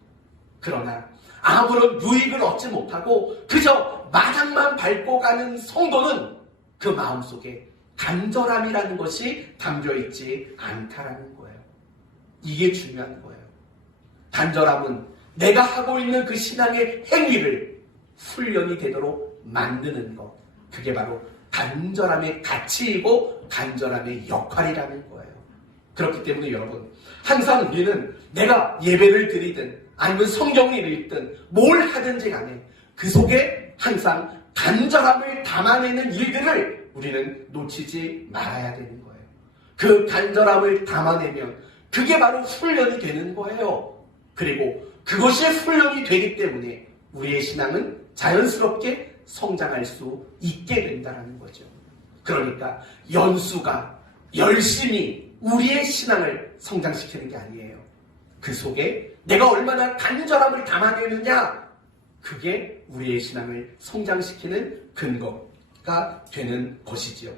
그러나 아무런 유익을 얻지 못하고 그저 마당만 밟고 가는 성도는 그 마음속에 간절함이라는 것이 담겨있지 않다라는 거예요. 이게 중요한 거예요. 간절함은 내가 하고 있는 그 신앙의 행위를 훈련이 되도록 만드는 것. 그게 바로 간절함의 가치이고 간절함의 역할이라는 거예요. 그렇기 때문에 여러분, 항상 우리는 내가 예배를 드리든 아니면 성경을 읽든 뭘 하든지 간에 그 속에 항상 간절함을 담아내는 일들을 우리는 놓치지 말아야 되는 거예요. 그 간절함을 담아내면 그게 바로 훈련이 되는 거예요. 그리고 그것이 훈련이 되기 때문에 우리의 신앙은 자연스럽게 성장할 수 있게 된다는 거죠. 그러니까 연수가 열심히 우리의 신앙을 성장시키는 게 아니에요. 그 속에 내가 얼마나 간절함을 담아내느냐, 그게 우리의 신앙을 성장시키는 근거가 되는 것이지요.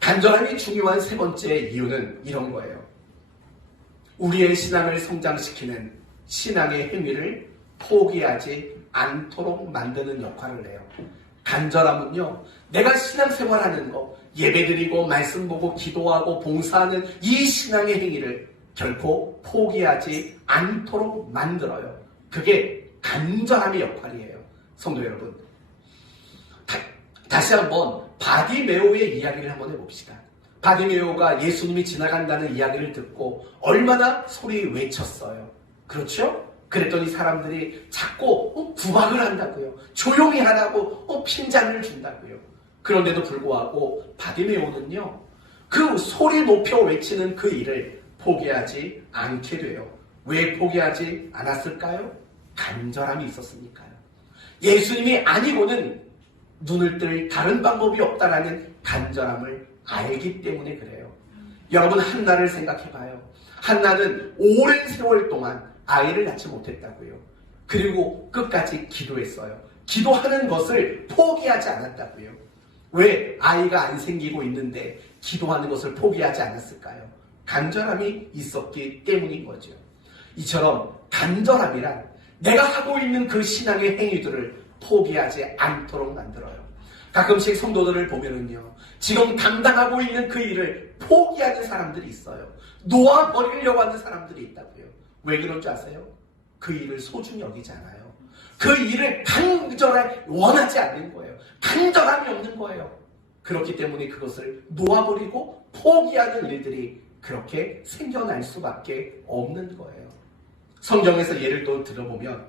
간절함이 중요한 세 번째 이유는 이런 거예요. 우리의 신앙을 성장시키는 신앙의 행위를 포기하지 않도록 만드는 역할을 해요. 간절함은요, 내가 신앙생활하는 거, 예배드리고 말씀 보고 기도하고 봉사하는 이 신앙의 행위를 결코 포기하지 않도록 만들어요. 그게 간절함의 역할이에요. 성도 여러분, 다시 한번 바디메오의 이야기를 한번 해봅시다. 바디메오가 예수님이 지나간다는 이야기를 듣고 얼마나 소리 외쳤어요. 그렇죠? 그랬더니 사람들이 자꾸 구박을 한다고요. 조용히 하라고 핀잔을 준다고요. 그런데도 불구하고 바디메오는요, 그 소리 높여 외치는 그 일을 포기하지 않게 돼요. 왜 포기하지 않았을까요? 간절함이 있었으니까요. 예수님이 아니고는 눈을 뜰 다른 방법이 없다라는 간절함을 알기 때문에 그래요. 여러분, 한나를 생각해봐요. 한나는 오랜 세월 동안 아이를 낳지 못했다고요. 그리고 끝까지 기도했어요. 기도하는 것을 포기하지 않았다고요. 왜? 아이가 안 생기고 있는데 기도하는 것을 포기하지 않았을까요? 간절함이 있었기 때문인 거죠. 이처럼 간절함이란 내가 하고 있는 그 신앙의 행위들을 포기하지 않도록 만들어요. 가끔씩 성도들을 보면은요, 지금 감당하고 있는 그 일을 포기하는 사람들이 있어요. 놓아버리려고 하는 사람들이 있다고요. 왜 그런 줄 아세요? 그 일을 소중히 여기지 않아요. 그 일을 간절하게 원하지 않는 거예요. 간절함이 없는 거예요. 그렇기 때문에 그것을 놓아버리고 포기하는 일들이 그렇게 생겨날 수밖에 없는 거예요. 성경에서 예를 또 들어보면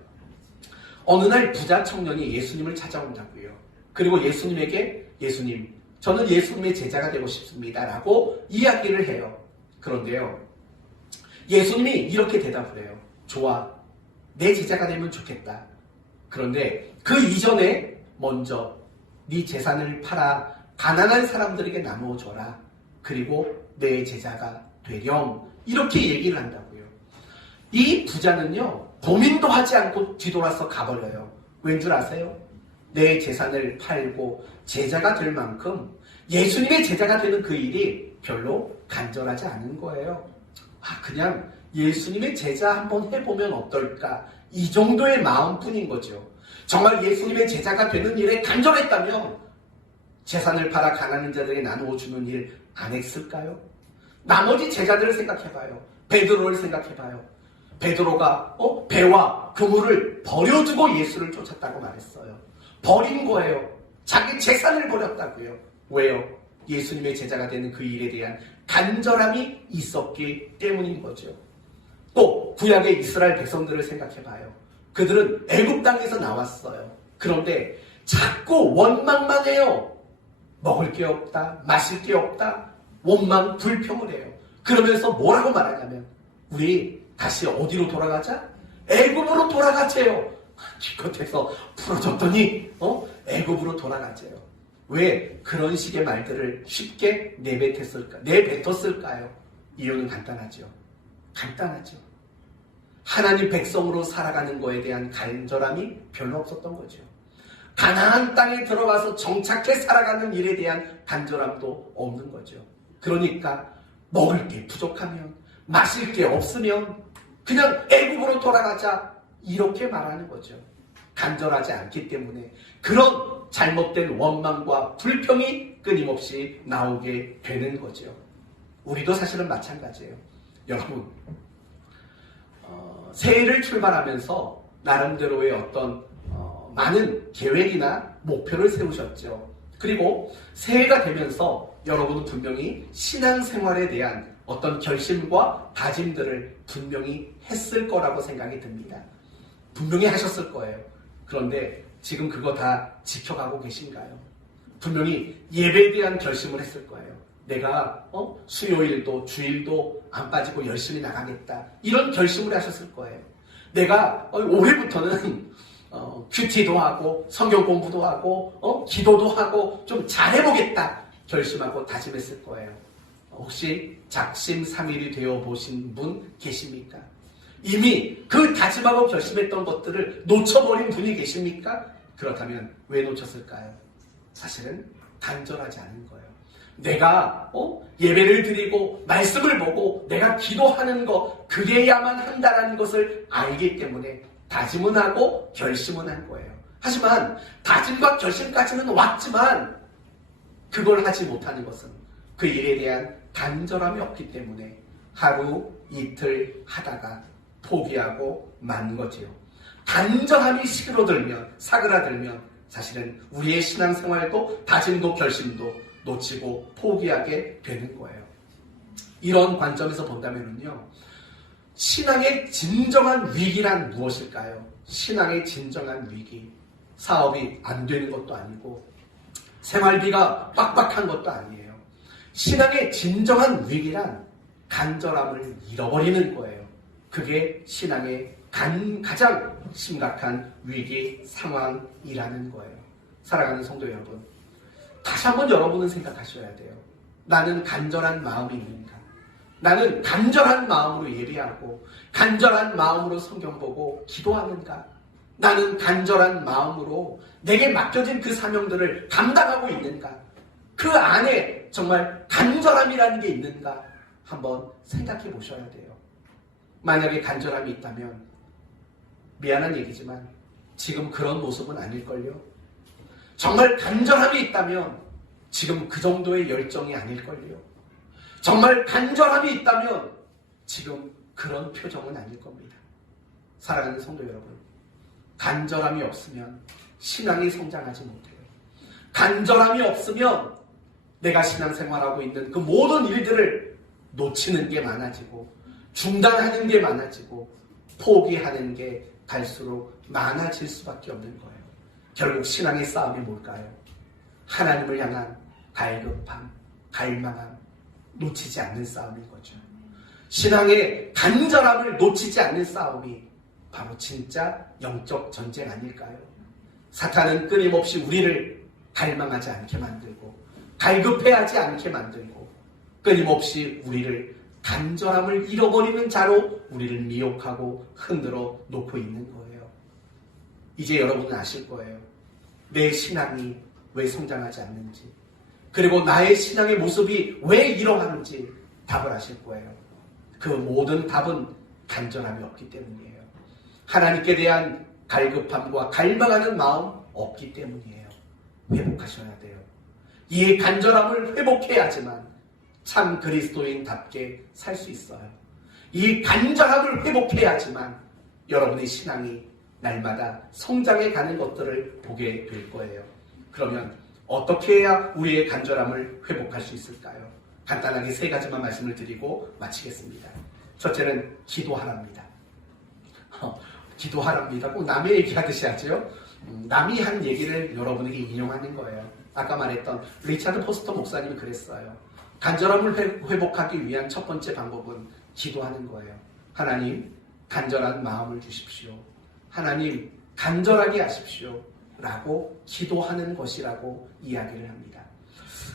어느 날 부자 청년이 예수님을 찾아온다고요. 그리고 예수님에게 예수님, 저는 예수님의 제자가 되고 싶습니다 라고 이야기를 해요. 그런데요, 예수님이 이렇게 대답을 해요. 좋아, 내 제자가 되면 좋겠다. 그런데 그 이전에 먼저 네 재산을 팔아 가난한 사람들에게 나누어 줘라. 그리고 내 제자가 되렴. 이렇게 얘기를 한다고요. 이 부자는요, 고민도 하지 않고 뒤돌아서 가버려요. 왠 줄 아세요? 내 재산을 팔고 제자가 될 만큼 예수님의 제자가 되는 그 일이 별로 간절하지 않은 거예요. 그냥 예수님의 제자 한번 해보면 어떨까? 이 정도의 마음뿐인 거죠. 정말 예수님의 제자가 되는 일에 간절했다면 재산을 팔아 가난한 자들에게 나누어 주는 일 안 했을까요? 나머지 제자들을 생각해봐요. 베드로를 생각해봐요. 베드로가 배와 그물을 버려두고 예수를 쫓았다고 말했어요. 버린 거예요. 자기 재산을 버렸다고요. 왜요? 예수님의 제자가 되는 그 일에 대한 간절함이 있었기 때문인 거죠. 또 구약의 이스라엘 백성들을 생각해봐요. 그들은 애굽 땅에서 나왔어요. 그런데 자꾸 원망만 해요. 먹을 게 없다, 마실 게 없다, 원망, 불평을 해요. 그러면서 뭐라고 말하냐면 우리 다시 어디로 돌아가자? 애굽으로 돌아가재요. 기껏해서 풀어줬더니 애굽으로 돌아가재요. 왜 그런 식의 말들을 쉽게 내뱉었을까요? 이유는 간단하죠. 간단하죠. 하나님 백성으로 살아가는 거에 대한 간절함이 별로 없었던 거죠. 가나안 땅에 들어가서 정착해 살아가는 일에 대한 간절함도 없는 거죠. 그러니까 먹을 게 부족하면, 마실 게 없으면 그냥 애국으로 돌아가자 이렇게 말하는 거죠. 간절하지 않기 때문에 그런 잘못된 원망과 불평이 끊임없이 나오게 되는 거죠. 우리도 사실은 마찬가지예요. 여러분, 새해를 출발하면서 나름대로의 어떤 많은 계획이나 목표를 세우셨죠. 그리고 새해가 되면서 여러분은 분명히 신앙생활에 대한 어떤 결심과 다짐들을 분명히 했을 거라고 생각이 듭니다. 분명히 하셨을 거예요. 그런데 지금 그거 다 지켜가고 계신가요? 분명히 예배에 대한 결심을 했을 거예요. 내가 수요일도 주일도 안 빠지고 열심히 나가겠다. 이런 결심을 하셨을 거예요. 내가 올해부터는 큐티도 하고 성경 공부도 하고 기도도 하고 좀 잘해보겠다 결심하고 다짐했을 거예요. 혹시 작심삼일이 되어보신 분 계십니까? 이미 그 다짐하고 결심했던 것들을 놓쳐버린 분이 계십니까? 그렇다면 왜 놓쳤을까요? 사실은 간절하지 않은 거예요. 내가 예배를 드리고 말씀을 보고 내가 기도하는 거 그래야만 한다는 것을 알기 때문에 다짐은 하고 결심은 한 거예요. 하지만 다짐과 결심까지는 왔지만 그걸 하지 못하는 것은 그 일에 대한 간절함이 없기 때문에 하루 이틀 하다가 포기하고 만 거지요. 간절함이 사그라들면 사실은 우리의 신앙생활도 다짐도 결심도 놓치고 포기하게 되는 거예요. 이런 관점에서 본다면요, 신앙의 진정한 위기란 무엇일까요? 신앙의 진정한 위기, 사업이 안 되는 것도 아니고 생활비가 빡빡한 것도 아니에요. 신앙의 진정한 위기란 간절함을 잃어버리는 거예요. 그게 신앙의 가장 심각한 위기 상황이라는 거예요. 사랑하는 성도 여러분, 다시 한번 여러분은 생각하셔야 돼요. 나는 간절한 마음이 있는가? 나는 간절한 마음으로 예배하고 간절한 마음으로 성경 보고 기도하는가? 나는 간절한 마음으로 내게 맡겨진 그 사명들을 감당하고 있는가? 그 안에 정말 간절함이라는 게 있는가 한번 생각해 보셔야 돼요. 만약에 간절함이 있다면 미안한 얘기지만 지금 그런 모습은 아닐걸요. 정말 간절함이 있다면 지금 그 정도의 열정이 아닐걸요. 정말 간절함이 있다면 지금 그런 표정은 아닐 겁니다. 사랑하는 성도 여러분, 간절함이 없으면 신앙이 성장하지 못해요. 간절함이 없으면 내가 신앙생활하고 있는 그 모든 일들을 놓치는 게 많아지고 중단하는 게 많아지고 포기하는 게 갈수록 많아질 수밖에 없는 거예요. 결국 신앙의 싸움이 뭘까요? 하나님을 향한 갈급함, 갈망함, 놓치지 않는 싸움인 거죠. 신앙의 간절함을 놓치지 않는 싸움이 바로 진짜 영적 전쟁 아닐까요? 사탄은 끊임없이 우리를 갈망하지 않게 만들고 갈급해하지 않게 만들고 끊임없이 우리를 간절함을 잃어버리는 자로 우리를 미혹하고 흔들어 놓고 있는 거예요. 이제 여러분은 아실 거예요. 내 신앙이 왜 성장하지 않는지, 그리고 나의 신앙의 모습이 왜 이러하는지 답을 아실 거예요. 그 모든 답은 간절함이 없기 때문이에요. 하나님께 대한 갈급함과 갈망하는 마음 없기 때문이에요. 회복하셔야 돼요. 이 간절함을 회복해야지만 참 그리스도인답게 살 수 있어요. 이 간절함을 회복해야지만 여러분의 신앙이 날마다 성장해 가는 것들을 보게 될 거예요. 그러면 어떻게 해야 우리의 간절함을 회복할 수 있을까요? 간단하게 3가지만 말씀을 드리고 마치겠습니다. 첫째는 기도하랍니다. 기도하랍니다. 꼭 남의 얘기하듯이 하죠. 남이 한 얘기를 여러분에게 인용하는 거예요. 아까 말했던 리차드 포스터 목사님이 그랬어요. 간절함을 회복하기 위한 첫 번째 방법은 기도하는 거예요. 하나님, 간절한 마음을 주십시오. 하나님, 간절하게 하십시오. 라고 기도하는 것이라고 이야기를 합니다.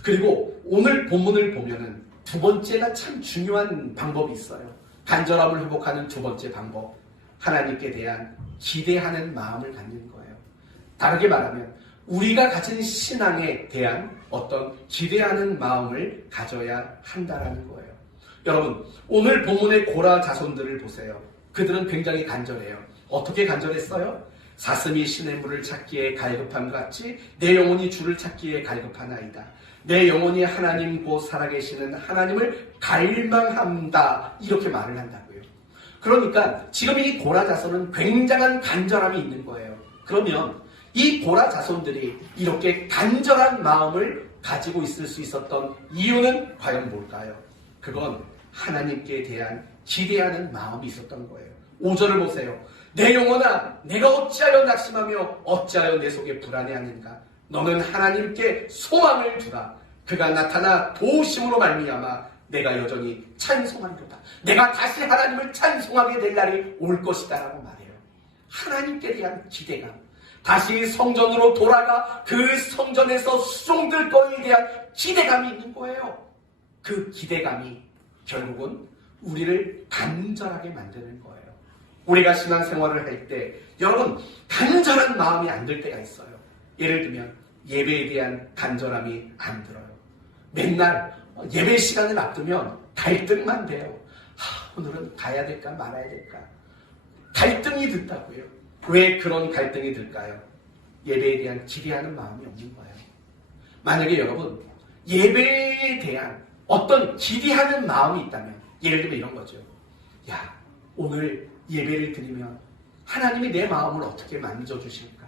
그리고 오늘 본문을 보면은 2번째가 참 중요한 방법이 있어요. 간절함을 회복하는 2번째 방법. 하나님께 대한 기대하는 마음을 갖는 거예요. 다르게 말하면 우리가 가진 신앙에 대한 어떤 기대하는 마음을 가져야 한다라는 거예요. 여러분, 오늘 본문의 고라 자손들을 보세요. 그들은 굉장히 간절해요. 어떻게 간절했어요? 사슴이 시냇물을 찾기에 갈급함 같이 내 영혼이 주를 찾기에 갈급하나이다. 내 영혼이 하나님 곧 살아계시는 하나님을 갈망한다. 이렇게 말을 한다고요. 그러니까 지금 이 고라 자손은 굉장한 간절함이 있는 거예요. 그러면 이 고라 자손들이 이렇게 간절한 마음을 가지고 있을 수 있었던 이유는 과연 뭘까요? 그건 하나님께 대한 기대하는 마음이 있었던 거예요. 5절을 보세요. 내 영혼아, 내가 어찌하여 낙심하며 어찌하여 내 속에 불안해하는가? 너는 하나님께 소망을 두라. 그가 나타나 도우심으로 말미암아 내가 여전히 찬송하리로다. 내가 다시 하나님을 찬송하게 될 날이 올 것이다 라고 말해요. 하나님께 대한 기대감, 다시 성전으로 돌아가 그 성전에서 수종될 거에 대한 기대감이 있는 거예요. 그 기대감이 결국은 우리를 간절하게 만드는 거예요. 우리가 신앙생활을 할 때 여러분 간절한 마음이 안 들 때가 있어요. 예를 들면 예배에 대한 간절함이 안 들어요. 맨날 예배 시간을 앞두면 갈등만 돼요. 오늘은 가야 될까 말아야 될까. 갈등이 든다고요. 왜 그런 갈등이 들까요? 예배에 대한 기대하는 마음이 없는 거예요. 만약에 여러분 예배에 대한 어떤 기대하는 마음이 있다면, 예를 들면 이런 거죠. 야, 오늘 예배를 드리면 하나님이 내 마음을 어떻게 만져주실까?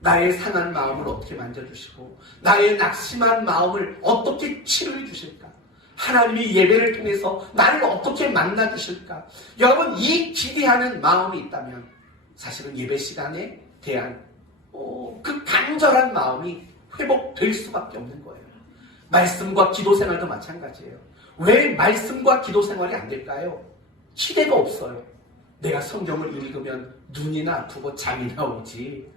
나의 상한 마음을 어떻게 만져주시고 나의 낙심한 마음을 어떻게 치료해 주실까? 하나님이 예배를 통해서 나를 어떻게 만나주실까? 여러분, 이 기대하는 마음이 있다면 사실은 예배 시간에 대한 그 간절한 마음이 회복될 수밖에 없는 거예요. 말씀과 기도 생활도 마찬가지예요. 왜 말씀과 기도 생활이 안 될까요? 기대가 없어요. 내가 성경을 읽으면 눈이나 아프고 잠이나 오지.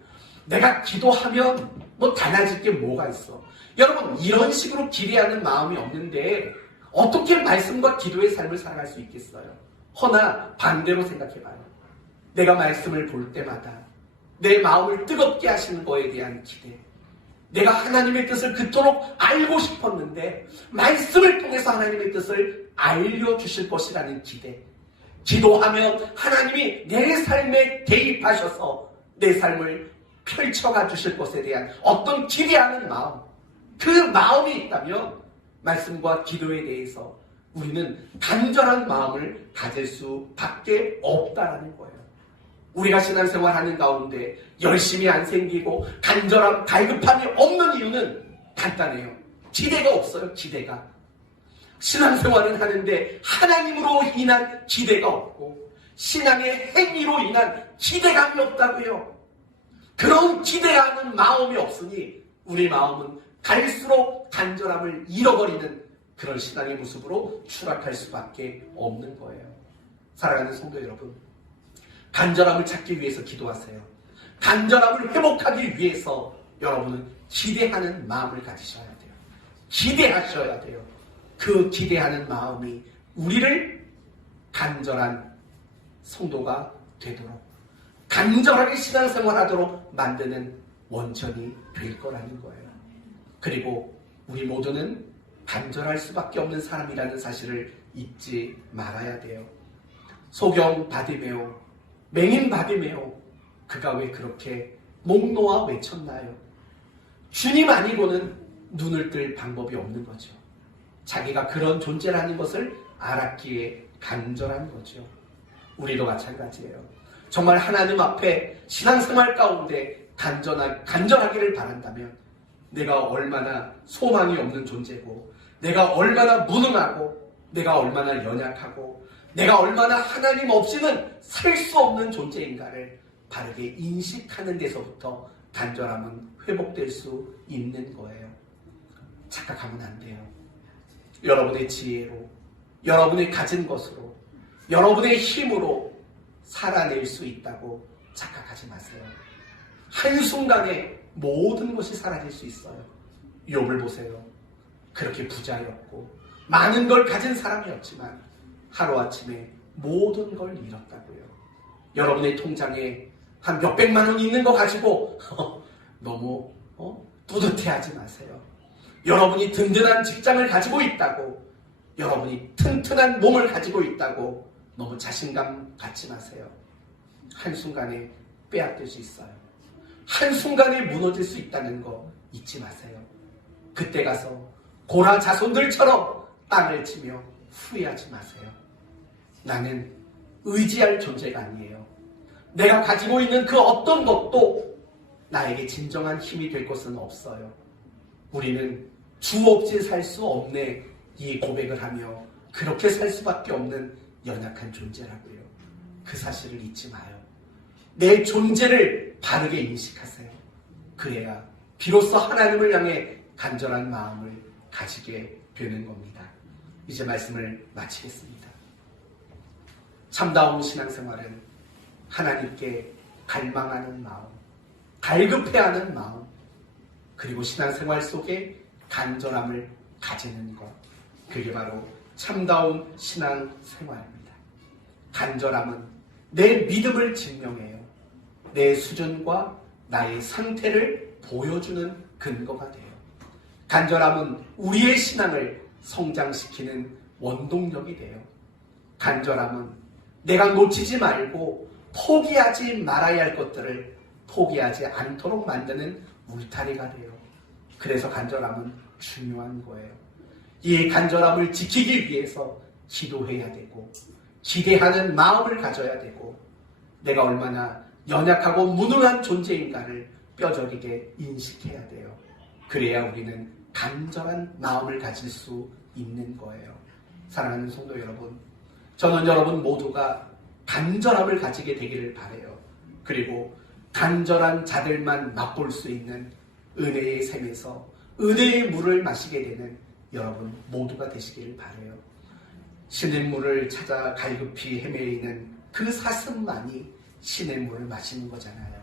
내가 기도하면 뭐 달라질 게 뭐가 있어. 여러분, 이런 식으로 기대하는 마음이 없는데 어떻게 말씀과 기도의 삶을 살아갈 수 있겠어요? 허나 반대로 생각해봐요. 내가 말씀을 볼 때마다 내 마음을 뜨겁게 하시는 거에 대한 기대, 내가 하나님의 뜻을 그토록 알고 싶었는데 말씀을 통해서 하나님의 뜻을 알려주실 것이라는 기대. 기도하면 하나님이 내 삶에 개입하셔서 내 삶을 펼쳐가 주실 것에 대한 어떤 기대하는 마음, 그 마음이 있다면 말씀과 기도에 대해서 우리는 간절한 마음을 가질 수밖에 없다라는 거예요. 우리가 신앙생활하는 가운데 열심히 안 생기고 간절함, 갈급함이 없는 이유는 간단해요. 기대가 없어요. 기대가. 신앙생활은 하는데 하나님으로 인한 기대가 없고 신앙의 행위로 인한 기대감이 없다고요. 그런 기대하는 마음이 없으니 우리 마음은 갈수록 간절함을 잃어버리는 그런 신앙의 모습으로 추락할 수밖에 없는 거예요. 사랑하는 성도 여러분, 간절함을 찾기 위해서 기도하세요. 간절함을 회복하기 위해서 여러분은 기대하는 마음을 가지셔야 돼요. 기대하셔야 돼요. 그 기대하는 마음이 우리를 간절한 성도가 되도록, 간절하게 신앙생활하도록 만드는 원천이 될 거라는 거예요. 그리고 우리 모두는 간절할 수밖에 없는 사람이라는 사실을 잊지 말아야 돼요. 소경 바디메오, 맹인 바디메오, 그가 왜 그렇게 목 놓아 외쳤나요? 주님 아니고는 눈을 뜰 방법이 없는 거죠. 자기가 그런 존재라는 것을 알았기에 간절한 거죠. 우리도 마찬가지예요. 정말 하나님 앞에 신앙생활 가운데 간절하기를 바란다면 내가 얼마나 소망이 없는 존재고, 내가 얼마나 무능하고, 내가 얼마나 연약하고, 내가 얼마나 하나님 없이는 살 수 없는 존재인가를 바르게 인식하는 데서부터 간절함은 회복될 수 있는 거예요. 착각하면 안 돼요. 여러분의 지혜로, 여러분이 가진 것으로, 여러분의 힘으로 살아낼 수 있다고 착각하지 마세요. 한순간에 모든 것이 사라질 수 있어요. 욥을 보세요. 그렇게 부자였고 많은 걸 가진 사람이었지만 하루아침에 모든 걸 잃었다고요. 여러분의 통장에 한 몇백만 원 있는 거 가지고 너무 뿌듯해하지 마세요. 여러분이 든든한 직장을 가지고 있다고, 여러분이 튼튼한 몸을 가지고 있다고 너무 자신감 갖지 마세요. 한순간에 빼앗길 수 있어요. 한순간에 무너질 수 있다는 거 잊지 마세요. 그때 가서 고라 자손들처럼 땅을 치며 후회하지 마세요. 나는 의지할 존재가 아니에요. 내가 가지고 있는 그 어떤 것도 나에게 진정한 힘이 될 것은 없어요. 우리는 주 없이 살 수 없네, 이 고백을 하며 그렇게 살 수밖에 없는 연약한 존재라고요. 그 사실을 잊지 마요. 내 존재를 바르게 인식하세요. 그래야 비로소 하나님을 향해 간절한 마음을 가지게 되는 겁니다. 이제 말씀을 마치겠습니다. 참다운 신앙생활은 하나님께 갈망하는 마음, 갈급해하는 마음, 그리고 신앙생활 속에 간절함을 가지는 것, 그게 바로 참다운 신앙생활입니다. 간절함은 내 믿음을 증명해요. 내 수준과 나의 상태를 보여주는 근거가 돼요. 간절함은 우리의 신앙을 성장시키는 원동력이 돼요. 간절함은 내가 놓치지 말고 포기하지 말아야 할 것들을 포기하지 않도록 만드는 울타리가 돼요. 그래서 간절함은 중요한 거예요. 이 간절함을 지키기 위해서 기도해야 되고, 기대하는 마음을 가져야 되고, 내가 얼마나 연약하고 무능한 존재인가를 뼈저리게 인식해야 돼요. 그래야 우리는 간절한 마음을 가질 수 있는 거예요. 사랑하는 성도 여러분, 저는 여러분 모두가 간절함을 가지게 되기를 바라요. 그리고 간절한 자들만 맛볼 수 있는 은혜의 샘에서 은혜의 물을 마시게 되는 여러분 모두가 되시기를 바라요. 신의 물을 찾아 갈급히 헤매이는 그 사슴만이 신의 물을 마시는 거잖아요.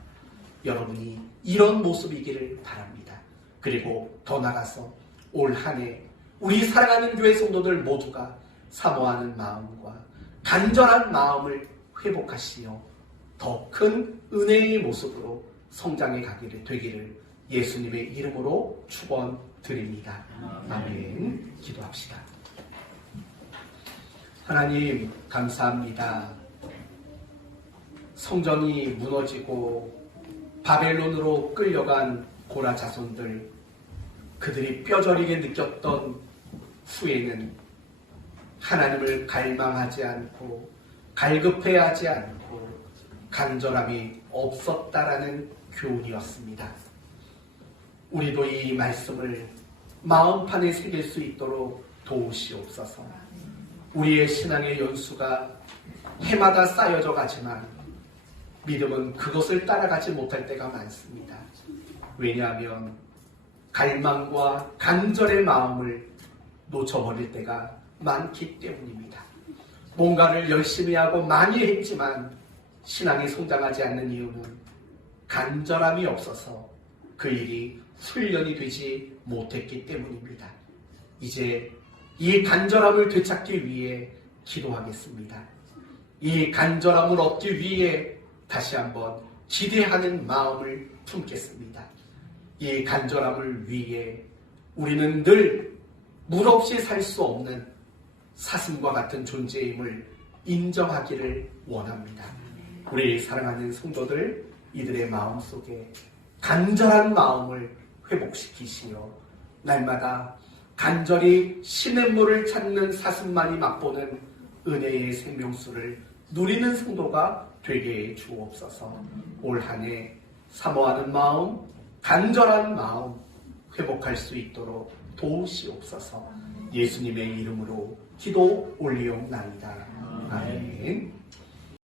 여러분이 이런 모습이기를 바랍니다. 그리고 더 나아가서 올 한 해 우리 사랑하는 교회 성도들 모두가 사모하는 마음과 간절한 마음을 회복하시어 더 큰 은혜의 모습으로 성장해 가기를 되기를 예수님의 이름으로 축원드립니다. 아멘. 기도합시다. 하나님 감사합니다. 성전이 무너지고 바벨론으로 끌려간 고라 자손들, 그들이 뼈저리게 느꼈던 후에는 하나님을 갈망하지 않고 갈급해하지 않고 간절함이 없었다라는 교훈이었습니다. 우리도 이 말씀을 마음판에 새길 수 있도록 도우시옵소서. 우리의 신앙의 연수가 해마다 쌓여져 가지만 믿음은 그것을 따라가지 못할 때가 많습니다. 왜냐하면 갈망과 간절의 마음을 놓쳐버릴 때가 많기 때문입니다. 뭔가를 열심히 하고 많이 했지만 신앙이 성장하지 않는 이유는 간절함이 없어서 그 일이 훈련이 되지 못했기 때문입니다. 이제 이 간절함을 되찾기 위해 기도하겠습니다. 이 간절함을 얻기 위해 다시 한번 기대하는 마음을 품겠습니다. 이 간절함을 위해 우리는 늘 물없이 살 수 없는 사슴과 같은 존재임을 인정하기를 원합니다. 우리 사랑하는 성도들, 이들의 마음속에 간절한 마음을 회복시키시어 날마다 간절히 시냇물을 찾는 사슴만이 맛보는 은혜의 생명수를 누리는 성도가 되게 해 주옵소서. 올 한 해 사모하는 마음, 간절한 마음 회복할 수 있도록 도우시옵소서. 예수님의 이름으로 기도 올리옵나이다. 아멘.